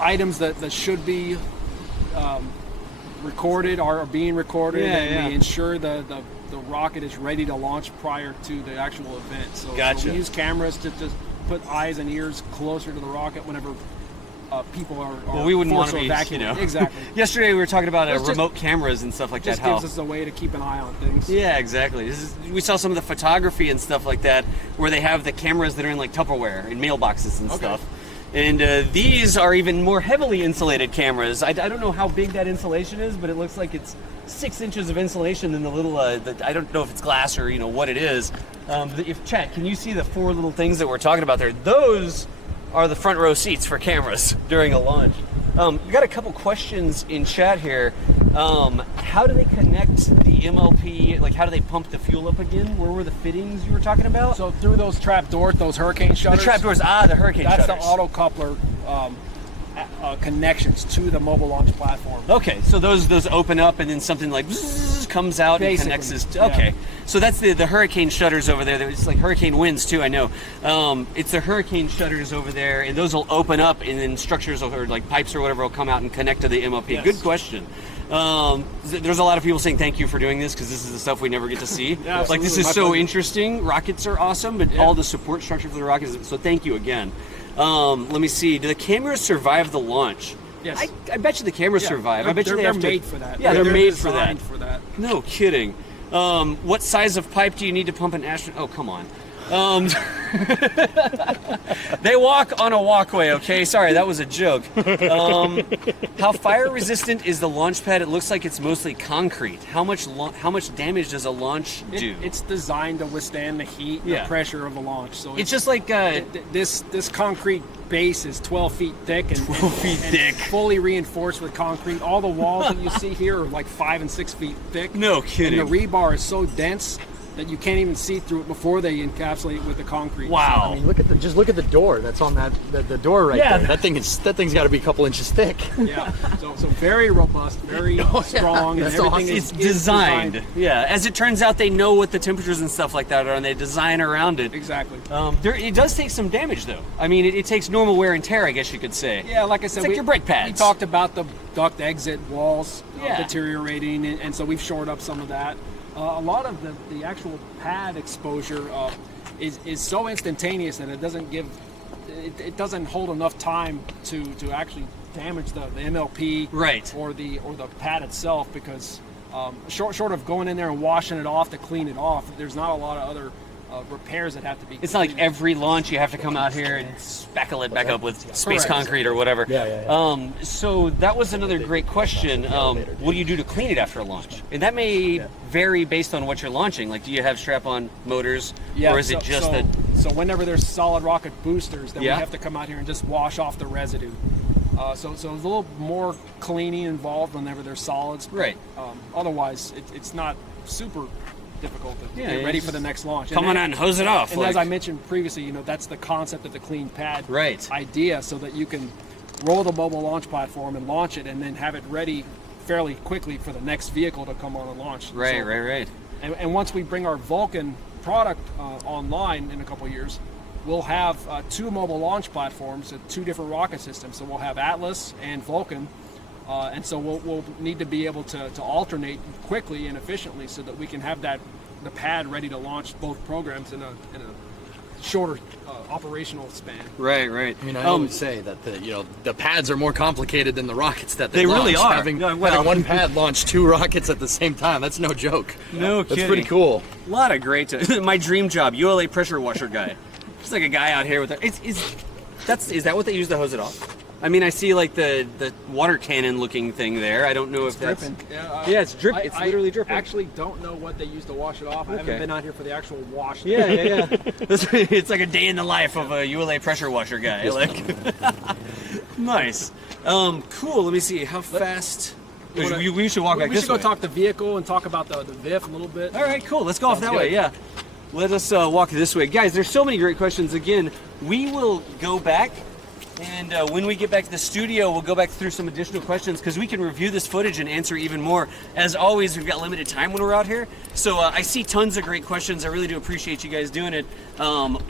items that should be recorded are being recorded, and we ensure the rocket is ready to launch prior to the actual event. So we use cameras to just put eyes and ears closer to the rocket whenever people are Well, we wouldn't want to be, evacuate. Exactly. Yesterday we were talking about It's remote cameras and stuff like that. Just gives us a way to keep an eye on things. Yeah, exactly. We saw some of the photography and stuff like that where they have the cameras that are in like Tupperware in mailboxes and stuff. And these are even more heavily insulated cameras. I don't know how big that insulation is, but it looks like it's 6 inches of insulation in the little, I don't know if it's glass or what it is. If Chat, can you see the 4 little things that we're talking about there? Those are the front row seats for cameras during a launch. We got a couple questions in chat here. How do they connect the MLP? Like, how do they pump the fuel up again? Where were the fittings you were talking about? So through those trap doors, those hurricane shutters. The trap doors, the hurricane shutters. That's the autocoupler connections to the mobile launch platform. Okay, so those open up and then something like bzzz comes out Basically, and connects. Okay, so that's the hurricane shutters over there. It's like hurricane winds too, I know. It's the hurricane shutters over there, and those will open up and then structures or like pipes or whatever will come out and connect to the MLP. Yes. Good question. There's a lot of people saying thank you for doing this because this is the stuff we never get to see. Yeah, like this absolutely. is My so pleasure. interesting. Rockets are awesome, but all the support structure for the rockets. So thank you again. Let me see. Do the cameras survive the launch? Yes. I bet you the cameras survive. I bet you they're they have made to, for that. Yeah, they're made for designed that. for that. No kidding. What size of pipe do you need to pump an astronaut? Oh, come on. They walk on a walkway, okay? Sorry, that was a joke. How fire resistant is the launch pad? It looks like it's mostly concrete. How much damage does a launch do? It's designed to withstand the heat, and the pressure of the launch. So it's just like this concrete base is 12 feet thick and 12 feet thick, fully reinforced with concrete. All the walls that you see here are like 5 and 6 feet thick. No kidding. And the rebar is so dense that you can't even see through it before they encapsulate it with the concrete. Wow. I mean, look at the door that's on the door right there. That thing's got to be a couple inches thick. Yeah. So very robust, very strong, and everything awesome. is It's designed. Yeah. As it turns out, they know what the temperatures and stuff like that are, and they design around it. Exactly. It does take some damage, though. I mean, it takes normal wear and tear, I guess you could say. Yeah, like I said, it's like your brake pads. We talked about the duct exit walls Yeah. deteriorating, and so we've shored up some of that. A lot of the actual pad exposure is so instantaneous that it doesn't hold enough time to actually damage the MLP or the pad itself, because short of going in there and washing it off to clean it off, there's not a lot of other repairs that have to be. It's not like every launch you have to come out here and spackle it back up with space Correct. concrete or whatever. Yeah. So that was another great question. What do you do to clean it after a launch? And that may vary based on what you're launching. Like, do you have strap-on motors, or is it just that? So whenever there's solid rocket boosters, then we Yeah. have to come out here and just wash off the residue. So there's a little more cleaning involved whenever there's solids. But, Right. Otherwise, it's not super difficult to get ready for the next launch. Come on out and hose it off. And as I mentioned previously, that's the concept of the clean pad idea, so that you can roll the mobile launch platform and launch it, and then have it ready fairly quickly for the next vehicle to come on and launch. Right. And once we bring our Vulcan product online in a couple of years, we'll have 2 mobile launch platforms at 2 different rocket systems. So we'll have Atlas and Vulcan, and so we'll need to be able to alternate quickly and efficiently, so that we can have the pad ready to launch both programs in a shorter operational span. Right. I mean, I always say that the pads are more complicated than the rockets that they really launch. are. Having Yeah, well- one pad launch 2 rockets at the same time, that's no joke. No That's kidding. pretty cool. A lot of great. My dream job, ULA pressure washer guy. Just like a guy out here with a. Is that what they use to hose it off? I mean, I see like the water cannon looking thing there. I don't know if that's dripping. Yeah, it's drip. It's literally dripping. I actually don't know what they use to wash it off. I haven't been out here for the actual wash. Yeah. It's like a day in the life of a ULA pressure washer guy. Like, nice. Cool. Let me see. How fast? We should walk back We this should go way. talk the vehicle and talk about the VIF a little bit. All right, cool. Let's go off that Sounds way. good. Yeah. Let us walk this way, guys. There's so many great questions. Again, we will go back. And when we get back to the studio, we'll go back through some additional questions because we can review this footage and answer even more. As always, we've got limited time when we're out here. So I see tons of great questions. I really do appreciate you guys doing it.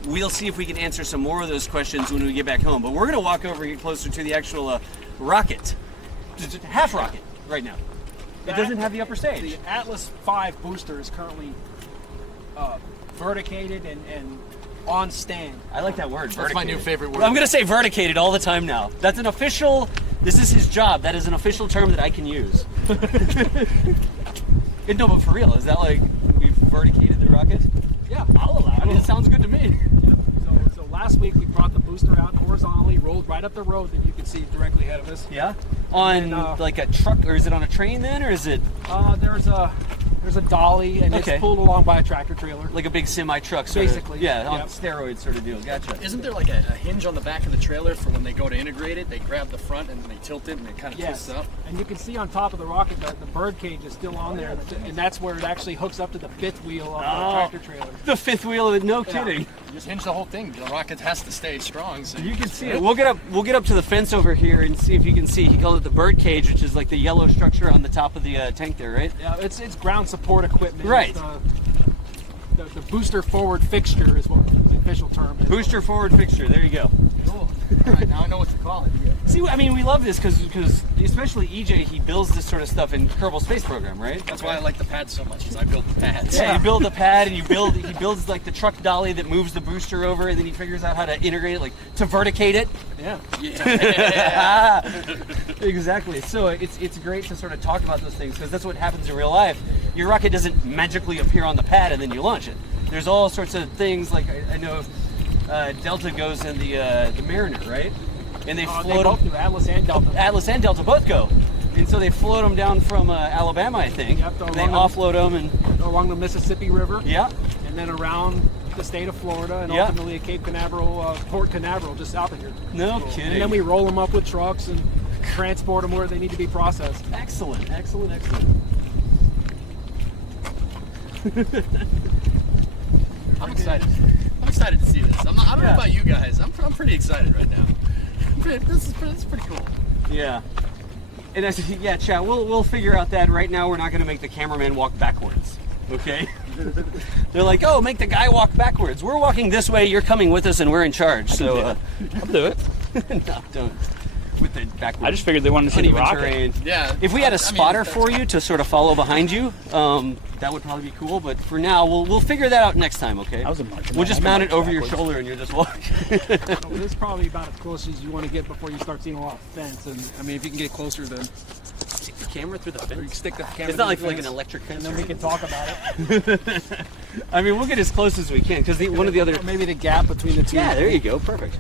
We'll see if we can answer some more of those questions when we get back home. But we're going to walk over here closer to the actual rocket. Just half rocket right now. It doesn't have the upper stage. The Atlas 5 booster is currently verticated and on stand. I like that word, That's verticated. my new favorite word. I'm going to say verticated all the time now. That's an official, this is his job. That is an official term that I can use. No, but for real, is that like we've verticated the rocket? Yeah. I'll allow it. I mean, it sounds good to me. So last week we brought the booster out horizontally, rolled right up the road that you can see directly ahead of us. Yeah? On like a truck, or is it on a train then, or is it There's a dolly, and Okay. it's pulled along by a tractor trailer. like a big semi-truck sort Basically, of? Yeah, on yep. steroids sort of deal. Gotcha. Isn't there like a hinge on the back of the trailer for when they go to integrate it? They grab the front and then they tilt it and it kind of twists up. And you can see on top of the rocket that the bird cage is still on there, and that's where it actually hooks up to the fifth wheel of the tractor trailer. The fifth wheel of it, no kidding. You just hinge the whole thing. The rocket has to stay strong. So You can see it. We'll get up to the fence over here and see if you can see. He called it the bird cage, which is like the yellow structure on the top of the tank there, right? Yeah, it's ground support equipment. Right. It's, the booster forward fixture is what the official term is. Booster forward fixture. There you go. cool. All right, now I know what to call it. See, I mean, we love this because especially EJ, he builds this sort of stuff in Kerbal Space Program, right? That's why I like the pads so much, because I built the pads. Yeah, you build the pad and he builds like the truck dolly that moves the booster over, and then he figures out how to integrate it, like to verticate it. Yeah. Exactly. So it's great to sort of talk about those things because that's what happens in real life. Your rocket doesn't magically appear on the pad and then you launch it. There's all sorts of things, like I know Delta goes in the Mariner, right? And they float they both do, Atlas and Delta. Atlas and Delta both go. And so they float them down from Alabama, I think. Yep, and they offload them and along the Mississippi River. yeah. And then around the state of Florida and ultimately at Cape Canaveral, Port Canaveral, just south of here. No kidding. And then we roll them up with trucks and transport them where they need to be processed. Excellent. I'm excited. I'm excited to see this. I don't know about you guys. I'm pretty excited right now. This is pretty cool. Yeah. And I said, yeah, chat, we'll figure out that. Right now we're not going to make the cameraman walk backwards. Okay? They're like, oh, make the guy walk backwards. We're walking this way, you're coming with us, and we're in charge. So I'll do it. No, don't. With the backwards. I just figured they wanted to see the uneven rocket. terrain. Yeah. If we had a spotter that's- for you to sort of follow behind you, that would probably be cool. But for now, we'll figure that out next time, okay? I was a marching We'll man. just I can mount it march over your backwards. shoulder and you're just walking. So this is probably about as close as you want to get before you start seeing a lot of fence. And I mean, if you can get closer, then Stick the camera through the or you can fence. stick the camera. It's not through like the an fence, electric fence. and then we can talk about it. I mean, we'll get as close as we can because one of the other. Or maybe the gap between the two. Yeah, there you go. Perfect.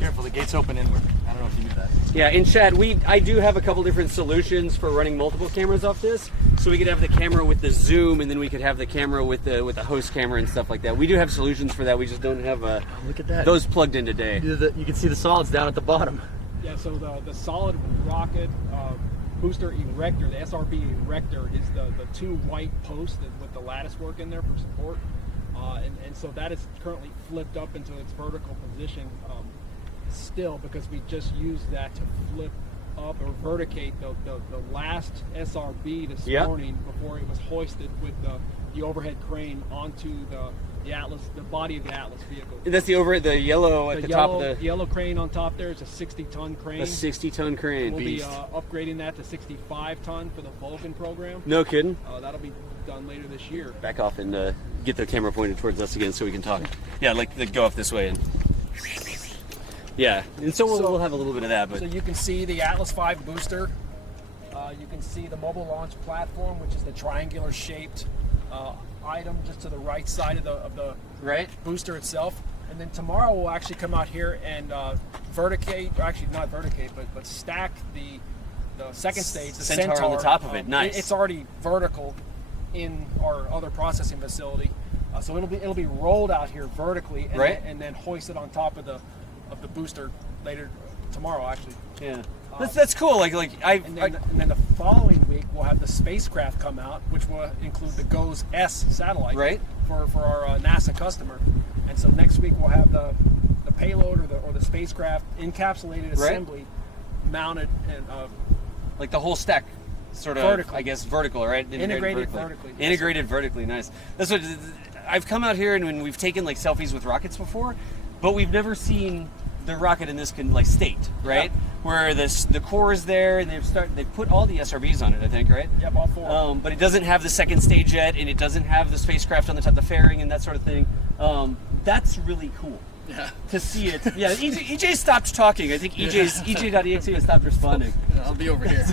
Careful, the gates open inward. I don't know if you knew that. Yeah, in chat, I do have a couple different solutions for running multiple cameras off this. So we could have the camera with the zoom, and then we could have the camera with the host camera and stuff like that. We do have solutions for that. We just don't have Look at that. those plugged in today. You can see the solids down at the bottom. Yeah. So the solid rocket booster erector, the SRB erector, is the two white posts with the lattice work in there for support, and so that is currently flipped up into its vertical position still because we just used that to flip up or verticate the last SRB this morning before it was hoisted with the overhead crane onto the Atlas, the body of the Atlas vehicle. And that's the yellow at the top of the yellow crane on top there. It's a 60-ton crane. a 60-ton crane. We'll be upgrading that to 65-ton for the Vulcan program. No kidding. That'll be done later this year. Back off and get the camera pointed towards us again so we can talk. Yeah, like go off this way and. Yeah, and so we'll have a little bit of that. But so you can see the Atlas V booster. You can see the mobile launch platform, which is the triangular shaped item just to the right side of the booster itself. And then tomorrow we'll actually come out here and verticate, or actually not verticate, but stack the second stage, the Centaur on the top of it. Nice. It's already vertical in our other processing facility, so it'll be rolled out here vertically, and then hoisted on top of the booster later tomorrow, actually. Yeah. That's cool. And then the following week we'll have the spacecraft come out, which will include the GOES S satellite, for our NASA customer. And so next week we'll have the payload or the spacecraft encapsulated assembly mounted and like the whole stack, sort of vertically. I guess vertical, right? Integrated vertically. Integrated vertically. Nice. That's what I've come out here and we've taken like selfies with rockets before, but we've never seen the rocket in this state, right? Yeah. Where the core is there, and they've put all the SRBs on it, I think, right? Yep, all four. But it doesn't have the second stage yet, and it doesn't have the spacecraft on the top, the fairing and that sort of thing. That's really cool. Yeah. To see it. Yeah, EJ stopped talking. I think EJ.exe has stopped responding. I'll be over here.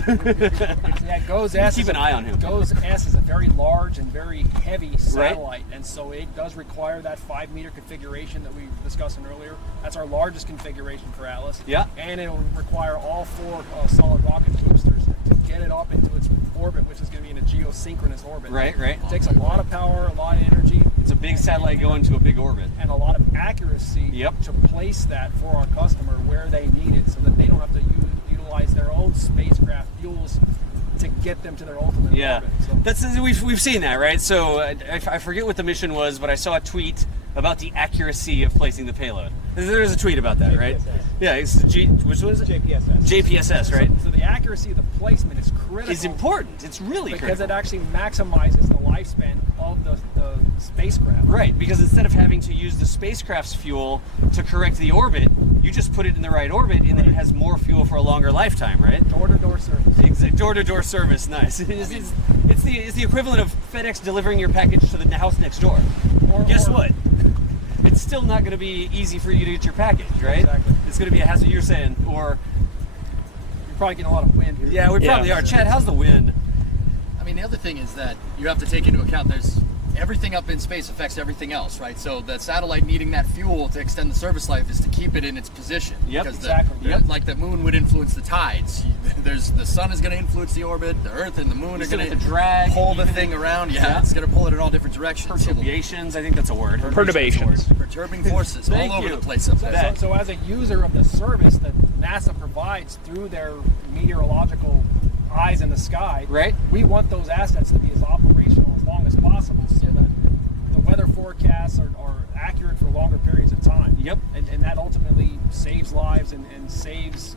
Yeah, GOES S. Keep an eye on him. GOES S is a very large and very heavy satellite, and so it does require that 5-meter configuration that we were discussing earlier. That's our largest configuration for Atlas. Yeah. And it'll require all 4 solid rocket boosters to get it up into its orbit, which is going to be in a geosynchronous orbit. Right. It takes a lot of power, a lot of energy. It's a big satellite going to a big orbit. And a lot of accuracy to place that for our customer where they need it, so that they don't have to utilize their own spacecraft fuels to get them to their ultimate orbit. So. That's we've seen that, right? So I forget what the mission was, but I saw a tweet about the accuracy of placing the payload. There's a tweet about that, right? Yeah, it's which was it? JPSS. JPSS, right? So the accuracy of the placement is critical. It's important. It's really because critical. it actually maximizes the lifespan of the spacecraft. Right, because instead of having to use the spacecraft's fuel to correct the orbit, you just put it in the right orbit, and then it has more fuel for a longer lifetime, right? Door-to-door service. Exactly. Door-to-door service. Nice. It's the equivalent of FedEx delivering your package to the house next door. Guess what? It's still not going to be easy for you to get your package, right? Exactly. It's going to be a hassle. You're saying, or you're probably getting a lot of wind here. yeah, we probably are. Chad, how's the wind? I mean, the other thing is that you have to take into account there's everything up in space affects everything else, right? So the satellite needing that fuel to extend the service life is to keep it in its position. Yep, because exactly. Like the moon would influence the tides. The sun is going to influence the orbit. The Earth and the moon are going to drag, pull the thing around. Yeah, it's going to pull it in all different directions. Perturbations, I think that's a word. Perturbations. Perturbing forces all over the place up So, there. so as a user of the service that NASA provides through their meteorological eyes in the sky, right? We want those assets to be as operational as long as possible, so that the weather forecasts are accurate for longer periods of time. Yep. And that ultimately saves lives and saves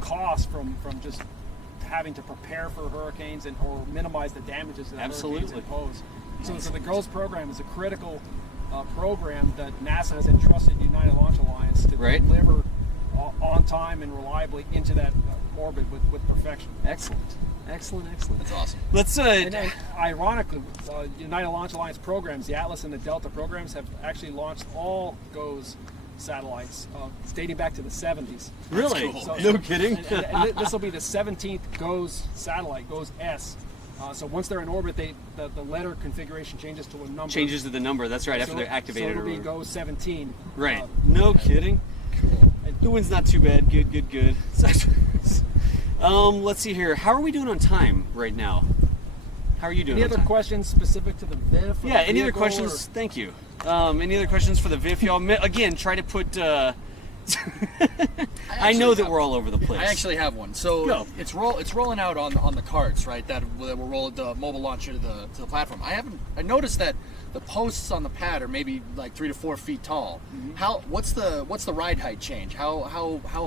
costs from just having to prepare for hurricanes or minimize the damages that hurricanes impose. So the GOES program is a critical program that NASA has entrusted United Launch Alliance to deliver on time and reliably into that orbit with perfection. Excellent. That's awesome. Let's and ironically, United Launch Alliance programs, the Atlas and the Delta programs, have actually launched all GOES satellites dating back to the 70s. Really? Cool. No kidding. And this will be the 17th GOES satellite, GOES S. So once they're in orbit, the letter configuration changes to a number. Changes to the number. That's right. After they're activated. So it'll be GOES 17. Right. No kidding. Cool. The wind's not too bad. Good. Let's see here. How are we doing on time right now? How are you doing? Any other questions specific to the VIF? Yeah. Any other questions? Thank you. Any other questions for the VIF, y'all? Again, try to put. I know that we're all over the place. I actually have one. So Go. it's rolling out on the carts, right? That will roll the mobile launcher to the platform. I noticed that the posts on the pad are maybe like 3 to 4 feet tall. Mm-hmm. What's the ride height change? How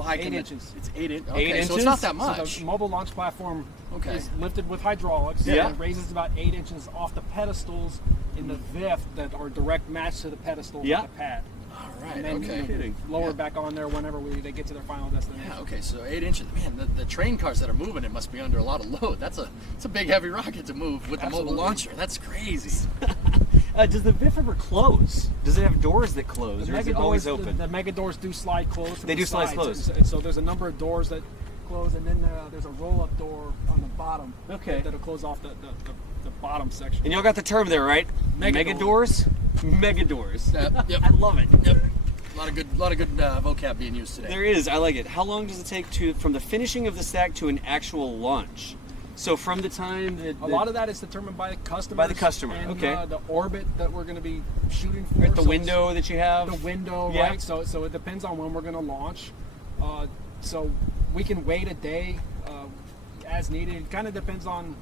high 8 can inches. It's 8 inches. 8 Okay, inches? so it's not that So much. the mobile launch platform Okay. is lifted with hydraulics. Yeah. And it raises about 8 inches off the pedestals in the VIF that are direct match to the pedestal with the pad. All right, And then okay. lower back on there whenever they get to their final destination. Yeah, okay, so 8 inches. Man, the train cars that are moving, it must be under a lot of load. It's a big, heavy rocket to move with the mobile launcher. That's crazy. Does the VIF ever close? Does it have doors that close, or is it always open? The mega doors do slide close. They do slide close. And so there's a number of doors that close, and then there's a roll-up door on the bottom. Okay. That'll close off the bottom section. And y'all got the term there, right? Mega doors. Mega doors. Yep. I love it. Yep. A lot of good vocab being used today. There is. I like it. How long does it take from the finishing of the stack to an actual launch? So from the time that a lot of that is determined by the customer. By the customer. And, okay. The orbit that we're going to be shooting for. Right, the window that you have. The window, yeah. right? So it depends on when we're going to launch. So we can wait a day as needed. It kind of depends on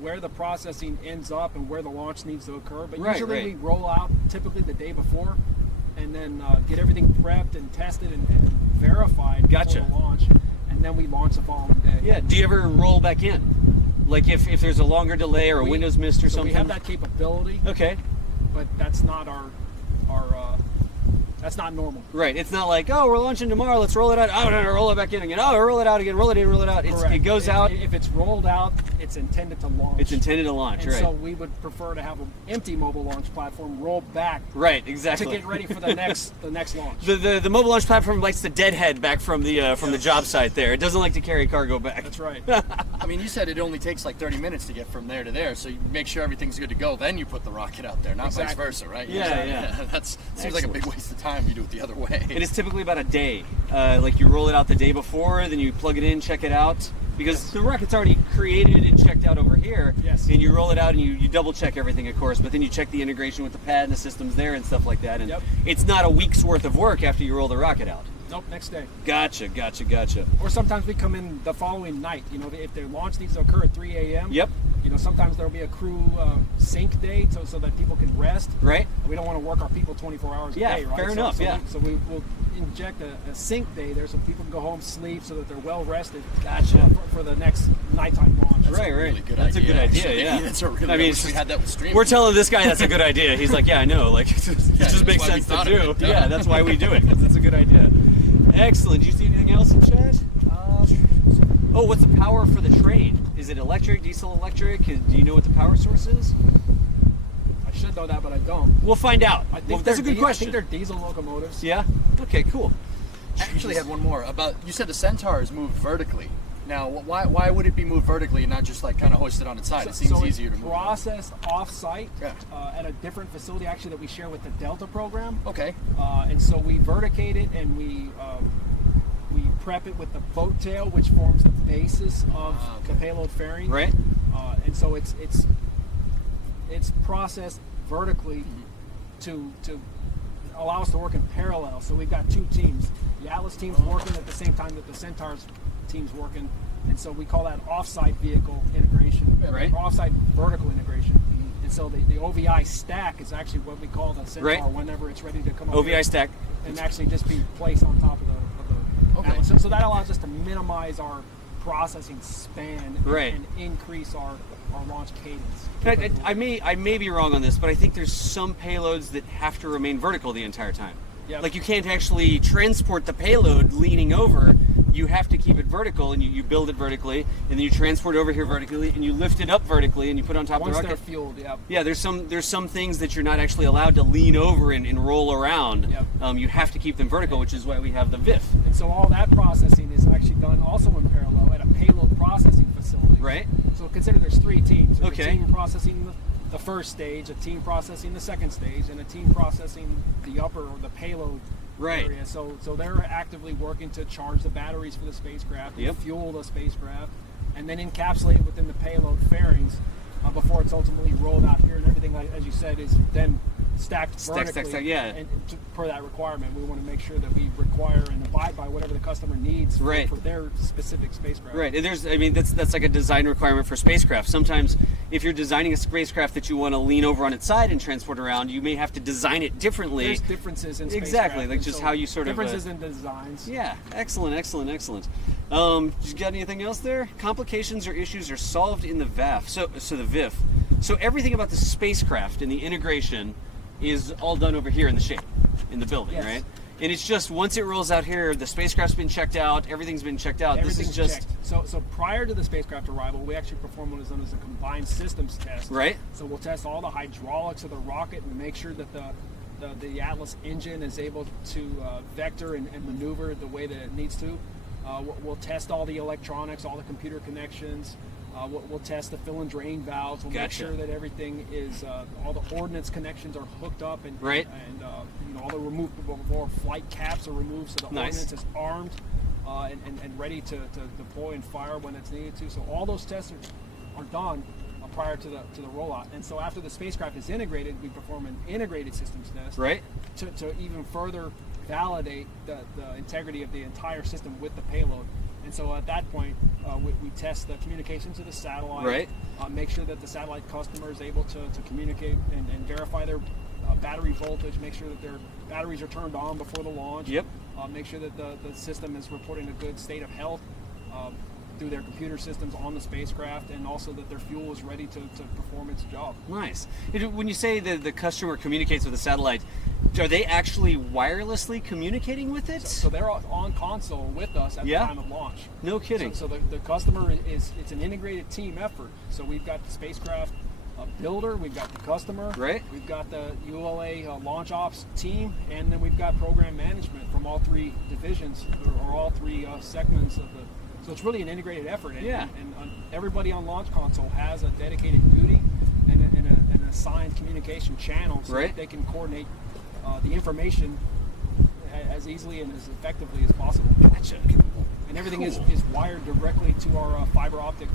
where the processing ends up and where the launch needs to occur. But usually we roll out typically the day before, and then get everything prepped and tested and verified before the launch, and then we launch the following day. Yeah. Do you ever roll back in? Like if there's a longer delay or a window's missed or something? We have that capability. Okay. But that's not our that's not normal. Right. It's not like, oh, we're launching tomorrow, let's roll it out. Oh, no, roll it back in again. Oh, roll it out again. Roll it in, roll it out. It goes out. If it's rolled out, it's intended to launch. It's intended to launch, and right. so we would prefer to have an empty mobile launch platform roll back. Right, exactly. To get ready for the next launch. The mobile launch platform likes to deadhead back from the job site there. It doesn't like to carry cargo back. That's right. I mean, you said it only takes like 30 minutes to get from there to there, so you make sure everything's good to go, then you put the rocket out there, not vice versa, right? Yeah. That seems like a big waste of time. You do it the other way. And it's typically about a day. Like you roll it out the day before, then you plug it in, check it out. Because the rocket's already created and checked out over here. Yes. And you roll it out and you double check everything, of course, but then you check the integration with the pad and the systems there and stuff like that. And it's not a week's worth of work after you roll the rocket out. Nope, next day. Gotcha. Or sometimes we come in the following night. You know, if their launch needs to occur at 3 a.m. Yep. You know, sometimes there'll be a crew sync day so that people can rest. Right. We don't want to work our people 24 hours a day, right? Fair enough, So we will inject a sync day there so people can go home, sleep, so that they're well rested. Gotcha. For the next nighttime launch. That's right. Really good That's idea, a good idea, actually. yeah. That's a really. I mean, we had that with streaming. We're telling this guy that's a good idea. He's like, yeah, I know. Like, it just makes sense to do. Yeah, that's why we do it, because it's a good idea. Excellent. Do you see anything else in chat? Oh, what's the power for the train? Is it electric, diesel electric? Do you know what the power source is? I should know that, but I don't. We'll find out. I think That's a good question. I think they're diesel locomotives. Yeah? Okay, cool. I actually had one more about. You said the Centaurs move vertically. Now, why would it be moved vertically and not just like kind of hoisted on its side? It seems easier to move. Processed off-site at a different facility, actually, that we share with the Delta program. Okay. And so we verticate it and we prep it with the boat tail, which forms the basis of the payload fairing. Right. And so it's processed vertically to allow us to work in parallel. So we've got two teams. The Atlas team's working at the same time that the Centaurs team's working, and so we call that off-site vehicle integration, right? Or off-site vertical integration. And so the OVI stack is actually what we call the Centaur whenever it's ready to come over. OVI stack. And actually just be placed on top of the Atlas. So that allows us to minimize our processing span and increase our launch cadence. I may be wrong on this, but I think there's some payloads that have to remain vertical the entire time. Yep. Like you can't actually transport the payload leaning over. You have to keep it vertical, and you build it vertically, and then you transport it over here vertically, and you lift it up vertically, and you put it on top of the rocket. Once they're fueled, Yeah, there's some things that you're not actually allowed to lean over and roll around. Yep. You have to keep them vertical, which is why we have the VIF. And so all that processing is actually done also in parallel at a payload processing facility. Right. So consider there's three teams. There's Okay. a team processing the first stage, a team processing the second stage, and a team processing the upper or the payload area. So they're actively working to charge the batteries for the spacecraft, and fuel the spacecraft, and then encapsulate it within the payload fairings before it's ultimately rolled out here, and everything, like, as you said, is then stacked vertically. And per that requirement, we want to make sure that we require and abide by whatever the customer needs for their specific spacecraft. Right, and that's like a design requirement for spacecraft. Sometimes if you're designing a spacecraft that you want to lean over on its side and transport around, you may have to design it differently. There's differences in spacecraft. Exactly, like just how you sort of... Differences in designs. Yeah, excellent. You got anything else there? Complications or issues are solved in the VAF. So the VIF. So everything about the spacecraft and the integration is all done over here in the shape, in the building, Yes. right? And it's just once it rolls out here, the spacecraft's been checked out, everything's been checked out. This is Everything's just checked. So prior to the spacecraft arrival, we actually perform what is known as a combined systems test. right. So we'll test all the hydraulics of the rocket and make sure that the Atlas engine is able to vector and maneuver the way that it needs to. We'll test all the electronics, all the computer connections. We'll test the fill and drain valves. We'll make Gotcha. sure that everything is, all the ordnance connections are hooked up, and Right. and all the removable flight caps are removed, so the Nice. ordnance is armed and ready to deploy and fire when it's needed to. So all those tests are done prior to the rollout. And so after the spacecraft is integrated, we perform an integrated systems test, Right. to even further validate the integrity of the entire system with the payload. And so at that point, we test the communication to the satellite, Right. Make sure that the satellite customer is able to communicate and verify their battery voltage, make sure that their batteries are turned on before the launch. Yep. Make sure that the system is reporting a good state of health through their computer systems on the spacecraft, and also that their fuel is ready to perform its job. Nice. When you say that the customer communicates with the satellite, are they actually wirelessly communicating with it? So they're on console with us at Yeah. the time of launch. No kidding. So the customer it's an integrated team effort. So we've got the spacecraft builder, we've got the customer, Right. we've got the ULA launch ops team, and then we've got program management from all three divisions or all three segments of the. So it's really an integrated effort. And, Yeah. and everybody on Launch Console has a dedicated duty and an assigned communication channel, so Right. that they can coordinate the information as easily and as effectively as possible. Gotcha. And everything Cool. is wired directly to our fiber optic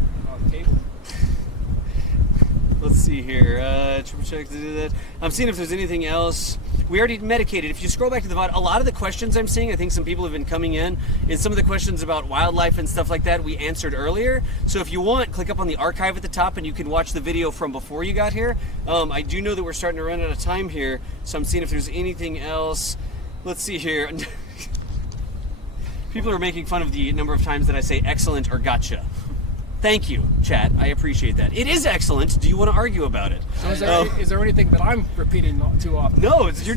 cable. Let's see here. Triple check to do that. I'm seeing if there's anything else. We already medicated. If you scroll back to the VOD, a lot of the questions I'm seeing, I think some people have been coming in, and some of the questions about wildlife and stuff like that we answered earlier. So if you want, click up on the archive at the top and you can watch the video from before you got here. I do know that we're starting to run out of time here, so I'm seeing if there's anything else. Let's see here. People are making fun of the number of times that I say excellent or gotcha. Thank you, chat. I appreciate that. It is excellent. Do you want to argue about it? So is there anything that I'm repeating too often? No, this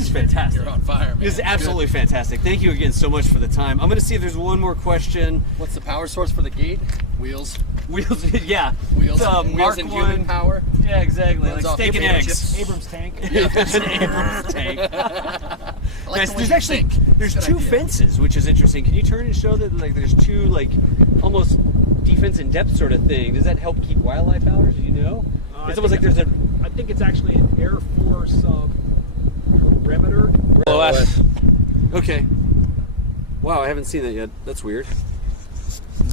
is fantastic. You're on fire, man. This is absolutely fantastic. Thank you again so much for the time. I'm going to see if there's one more question. What's the power source for the gate? Wheels. Wheels, yeah. Wheels, It's, wheels Mark and 1. human power. Yeah, exactly. Runs Like off steak and potato eggs. chips. Abrams tank. It's an Abrams tank. I like Guys, the way there's you actually think. there's Good two idea. fences, which is interesting. Can you turn and show that like there's two like almost defense in depth sort of thing? Does that help keep wildlife out? Do you know? It's almost like there's a I think it's actually an Air Force perimeter. OS. okay. Wow, I haven't seen that yet. That's weird.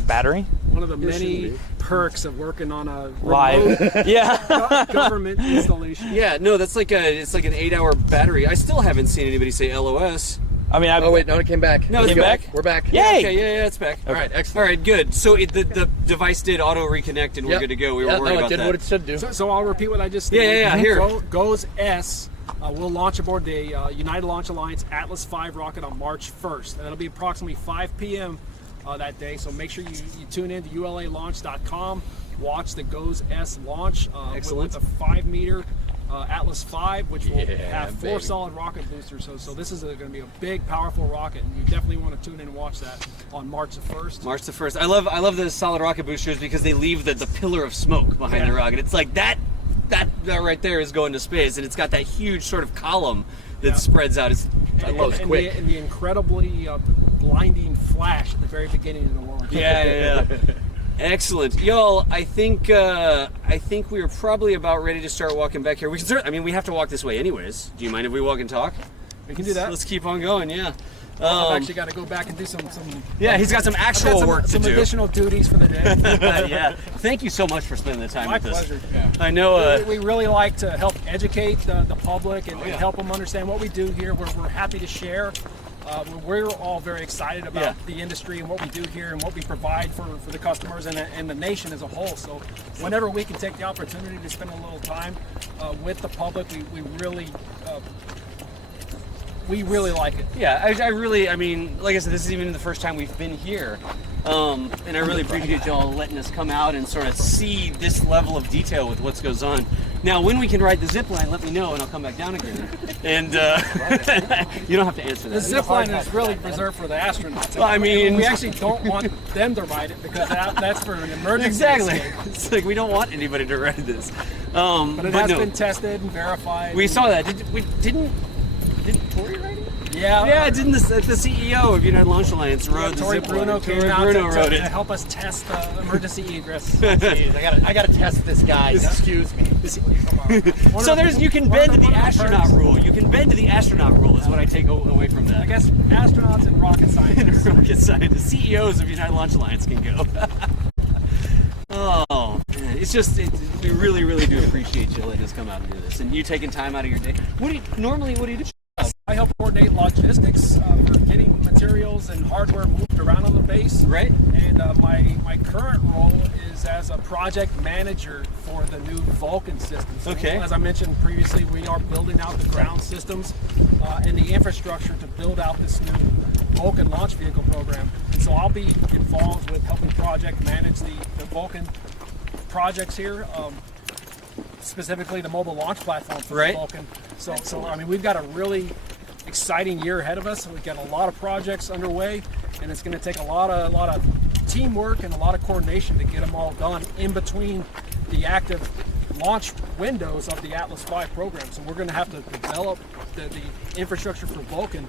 Battery. One of the It shouldn't many be. perks of working on a Live. remote Yeah. government installation. Yeah, no, that's like it's like an 8-hour battery. I still haven't seen anybody say LOS. I mean, Oh wait, no, it came back. No, it's Came back. back? We're back. Yay! Okay, yeah, it's back. All right, excellent. All right, good. So the device did auto reconnect and we're good to go. We were worried no, about it did that. what it should do. So I'll repeat what I just Yeah, stated. yeah, here. Goes S will launch aboard the United Launch Alliance Atlas V rocket on March 1st. And that'll be approximately 5 p.m. That day. So make sure you tune in to ulalaunch.com. Watch the Goes S launch. Excellent. With a 5-meter Atlas V, which will Yeah, have 4 baby. solid rocket boosters. So this is going to be a big, powerful rocket, and you definitely want to tune in and watch that on March the 1st. March the 1st. I love the solid rocket boosters because they leave the pillar of smoke behind the Yeah. rocket. It's like that right there is going to space, and it's got that huge sort of column that Yeah. spreads out. I love it. and quick. The incredibly blinding flash at the very beginning of the launch. Yeah. Excellent, y'all. I think we are probably about ready to start walking back here. We can we have to walk this way anyways. Do you mind if we walk and talk? We can do that. Let's keep on going. Yeah. I've actually got to go back and do some Yeah, he's got some actual work to some do. additional duties for the day. Yeah. Thank you so much for spending the time My with us. pleasure. I know. We really like to help educate the public and yeah. help them understand what we do here. We're happy to share. We're all very excited about Yeah. the industry and what we do here and what we provide for the customers and the nation as a whole. So whenever we can take the opportunity to spend a little time with the public, we really we really like it. Yeah, I really, I mean, like I said, this is even the first time we've been here. And I really appreciate y'all letting us come out and sort of see this level of detail with what goes on. Now, when we can ride the zip line, let me know and I'll come back down again. And you don't have to answer that. The zip line is really reserved for the astronauts. Well, I mean, we actually don't want them to ride it because that's for an emergency. Exactly. escape. It's like we don't want anybody to ride this. But it has been tested and verified. We saw that. Didn't Tori ride it? Yeah. Yeah, didn't the CEO of United Launch Alliance rode the Tori zip Bruno line. came Tori out Bruno to rode it. help us test the emergency egress. Jeez, I gotta test this guy. Excuse me. So you can bend to the astronaut rule. You can bend to the astronaut rule is what I take away from that. I guess astronauts and rocket scientists. Rocket scientists, CEOs of United Launch Alliance can go. Oh, man. It's just, we really, really do appreciate you letting us come out and do this. And you taking time out of your day. What do you do? I help coordinate logistics for getting materials and hardware moved around on the base. Right. And my current role is as a project manager for the new Vulcan system. So Okay. as I mentioned previously, we are building out the ground systems and the infrastructure to build out this new Vulcan launch vehicle program. And so I'll be involved with helping project manage the Vulcan projects here. Specifically the mobile launch platform for Right. the Vulcan. So I mean, we've got a really exciting year ahead of us. We've got a lot of projects underway, and it's going to take a lot of teamwork and a lot of coordination to get them all done in between the active launch windows of the Atlas V program. So we're going to have to develop the infrastructure for Vulcan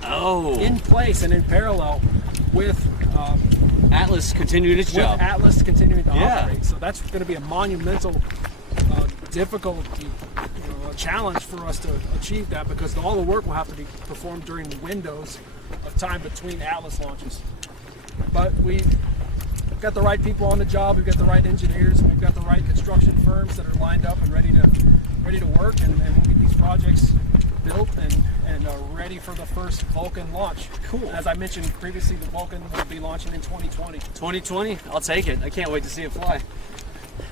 in place and in parallel with Atlas continuing its job. Atlas continuing to Yeah. operate. So that's going to be a monumental difficulty, challenge for us to achieve that, because all the work will have to be performed during the windows of time between Atlas launches. But we've got the right people on the job, we've got the right engineers, and we've got the right construction firms that are lined up and ready to work, and we'll get these projects built and ready for the first Vulcan launch. Cool. As I mentioned previously, the Vulcan will be launching in 2020. 2020? I'll take it. I can't wait to see it fly.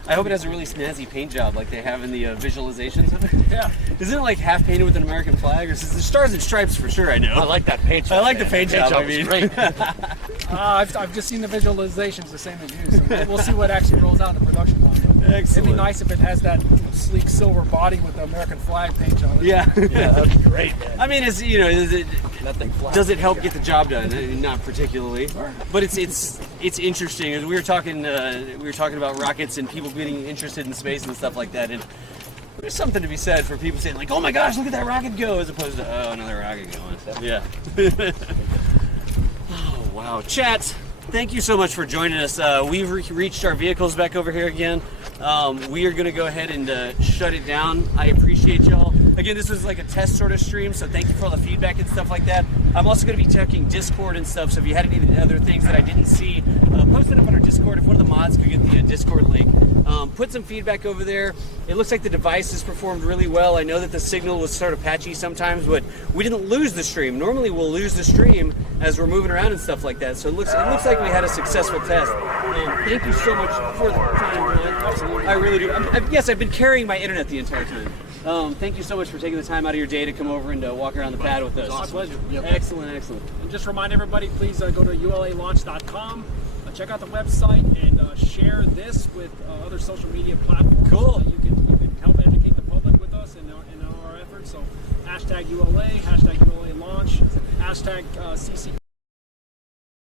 I hope it has a really snazzy paint job like they have in the visualizations of it. Yeah. Isn't it like half painted with an American flag? Or is it the Stars and Stripes for sure, I know. I like that paint job. I like the man. paint job, I is mean. great. I've just seen the visualizations the same as you, so we'll see what actually rolls out in the production line. It'd Excellent. be nice if it has that sleek silver body with the American flag paint job. Yeah. Yeah, that'd be great, man. I mean, is it Nothing flat. does it help get the job done? Not particularly, but it's interesting. As we were talking about rockets and people getting interested in space and stuff like that, and there's something to be said for people saying like, "Oh my gosh, look at that rocket go," as opposed to, "Oh, another rocket going." Yeah. Oh wow, chat. Thank you so much for joining us. We've reached our vehicles back over here again. We are going to go ahead and shut it down. I appreciate y'all. Again, this was like a test sort of stream, so thank you for all the feedback and stuff like that. I'm also going to be checking Discord and stuff, so if you had any other things that I didn't see, post it up on our Discord. If one of the mods could get the Discord link, put some feedback over there. It looks like the device has performed really well. I know that the signal was sort of patchy sometimes, but we didn't lose the stream. Normally we'll lose the stream as we're moving around and stuff like that, so it looks like we had a successful test. Thank you so much for the time, Brian. I really do. Yes, I've been carrying my internet the entire time. Thank you so much for taking the time out of your day to come over and walk around the pad with us. My pleasure. Yep. Excellent, excellent. And just remind everybody, please go to ulalaunch.com, check out the website, and share this with other social media platforms. Cool. So that you can help educate the public with us in our efforts. So hashtag ULA, hashtag ULA launch, hashtag CC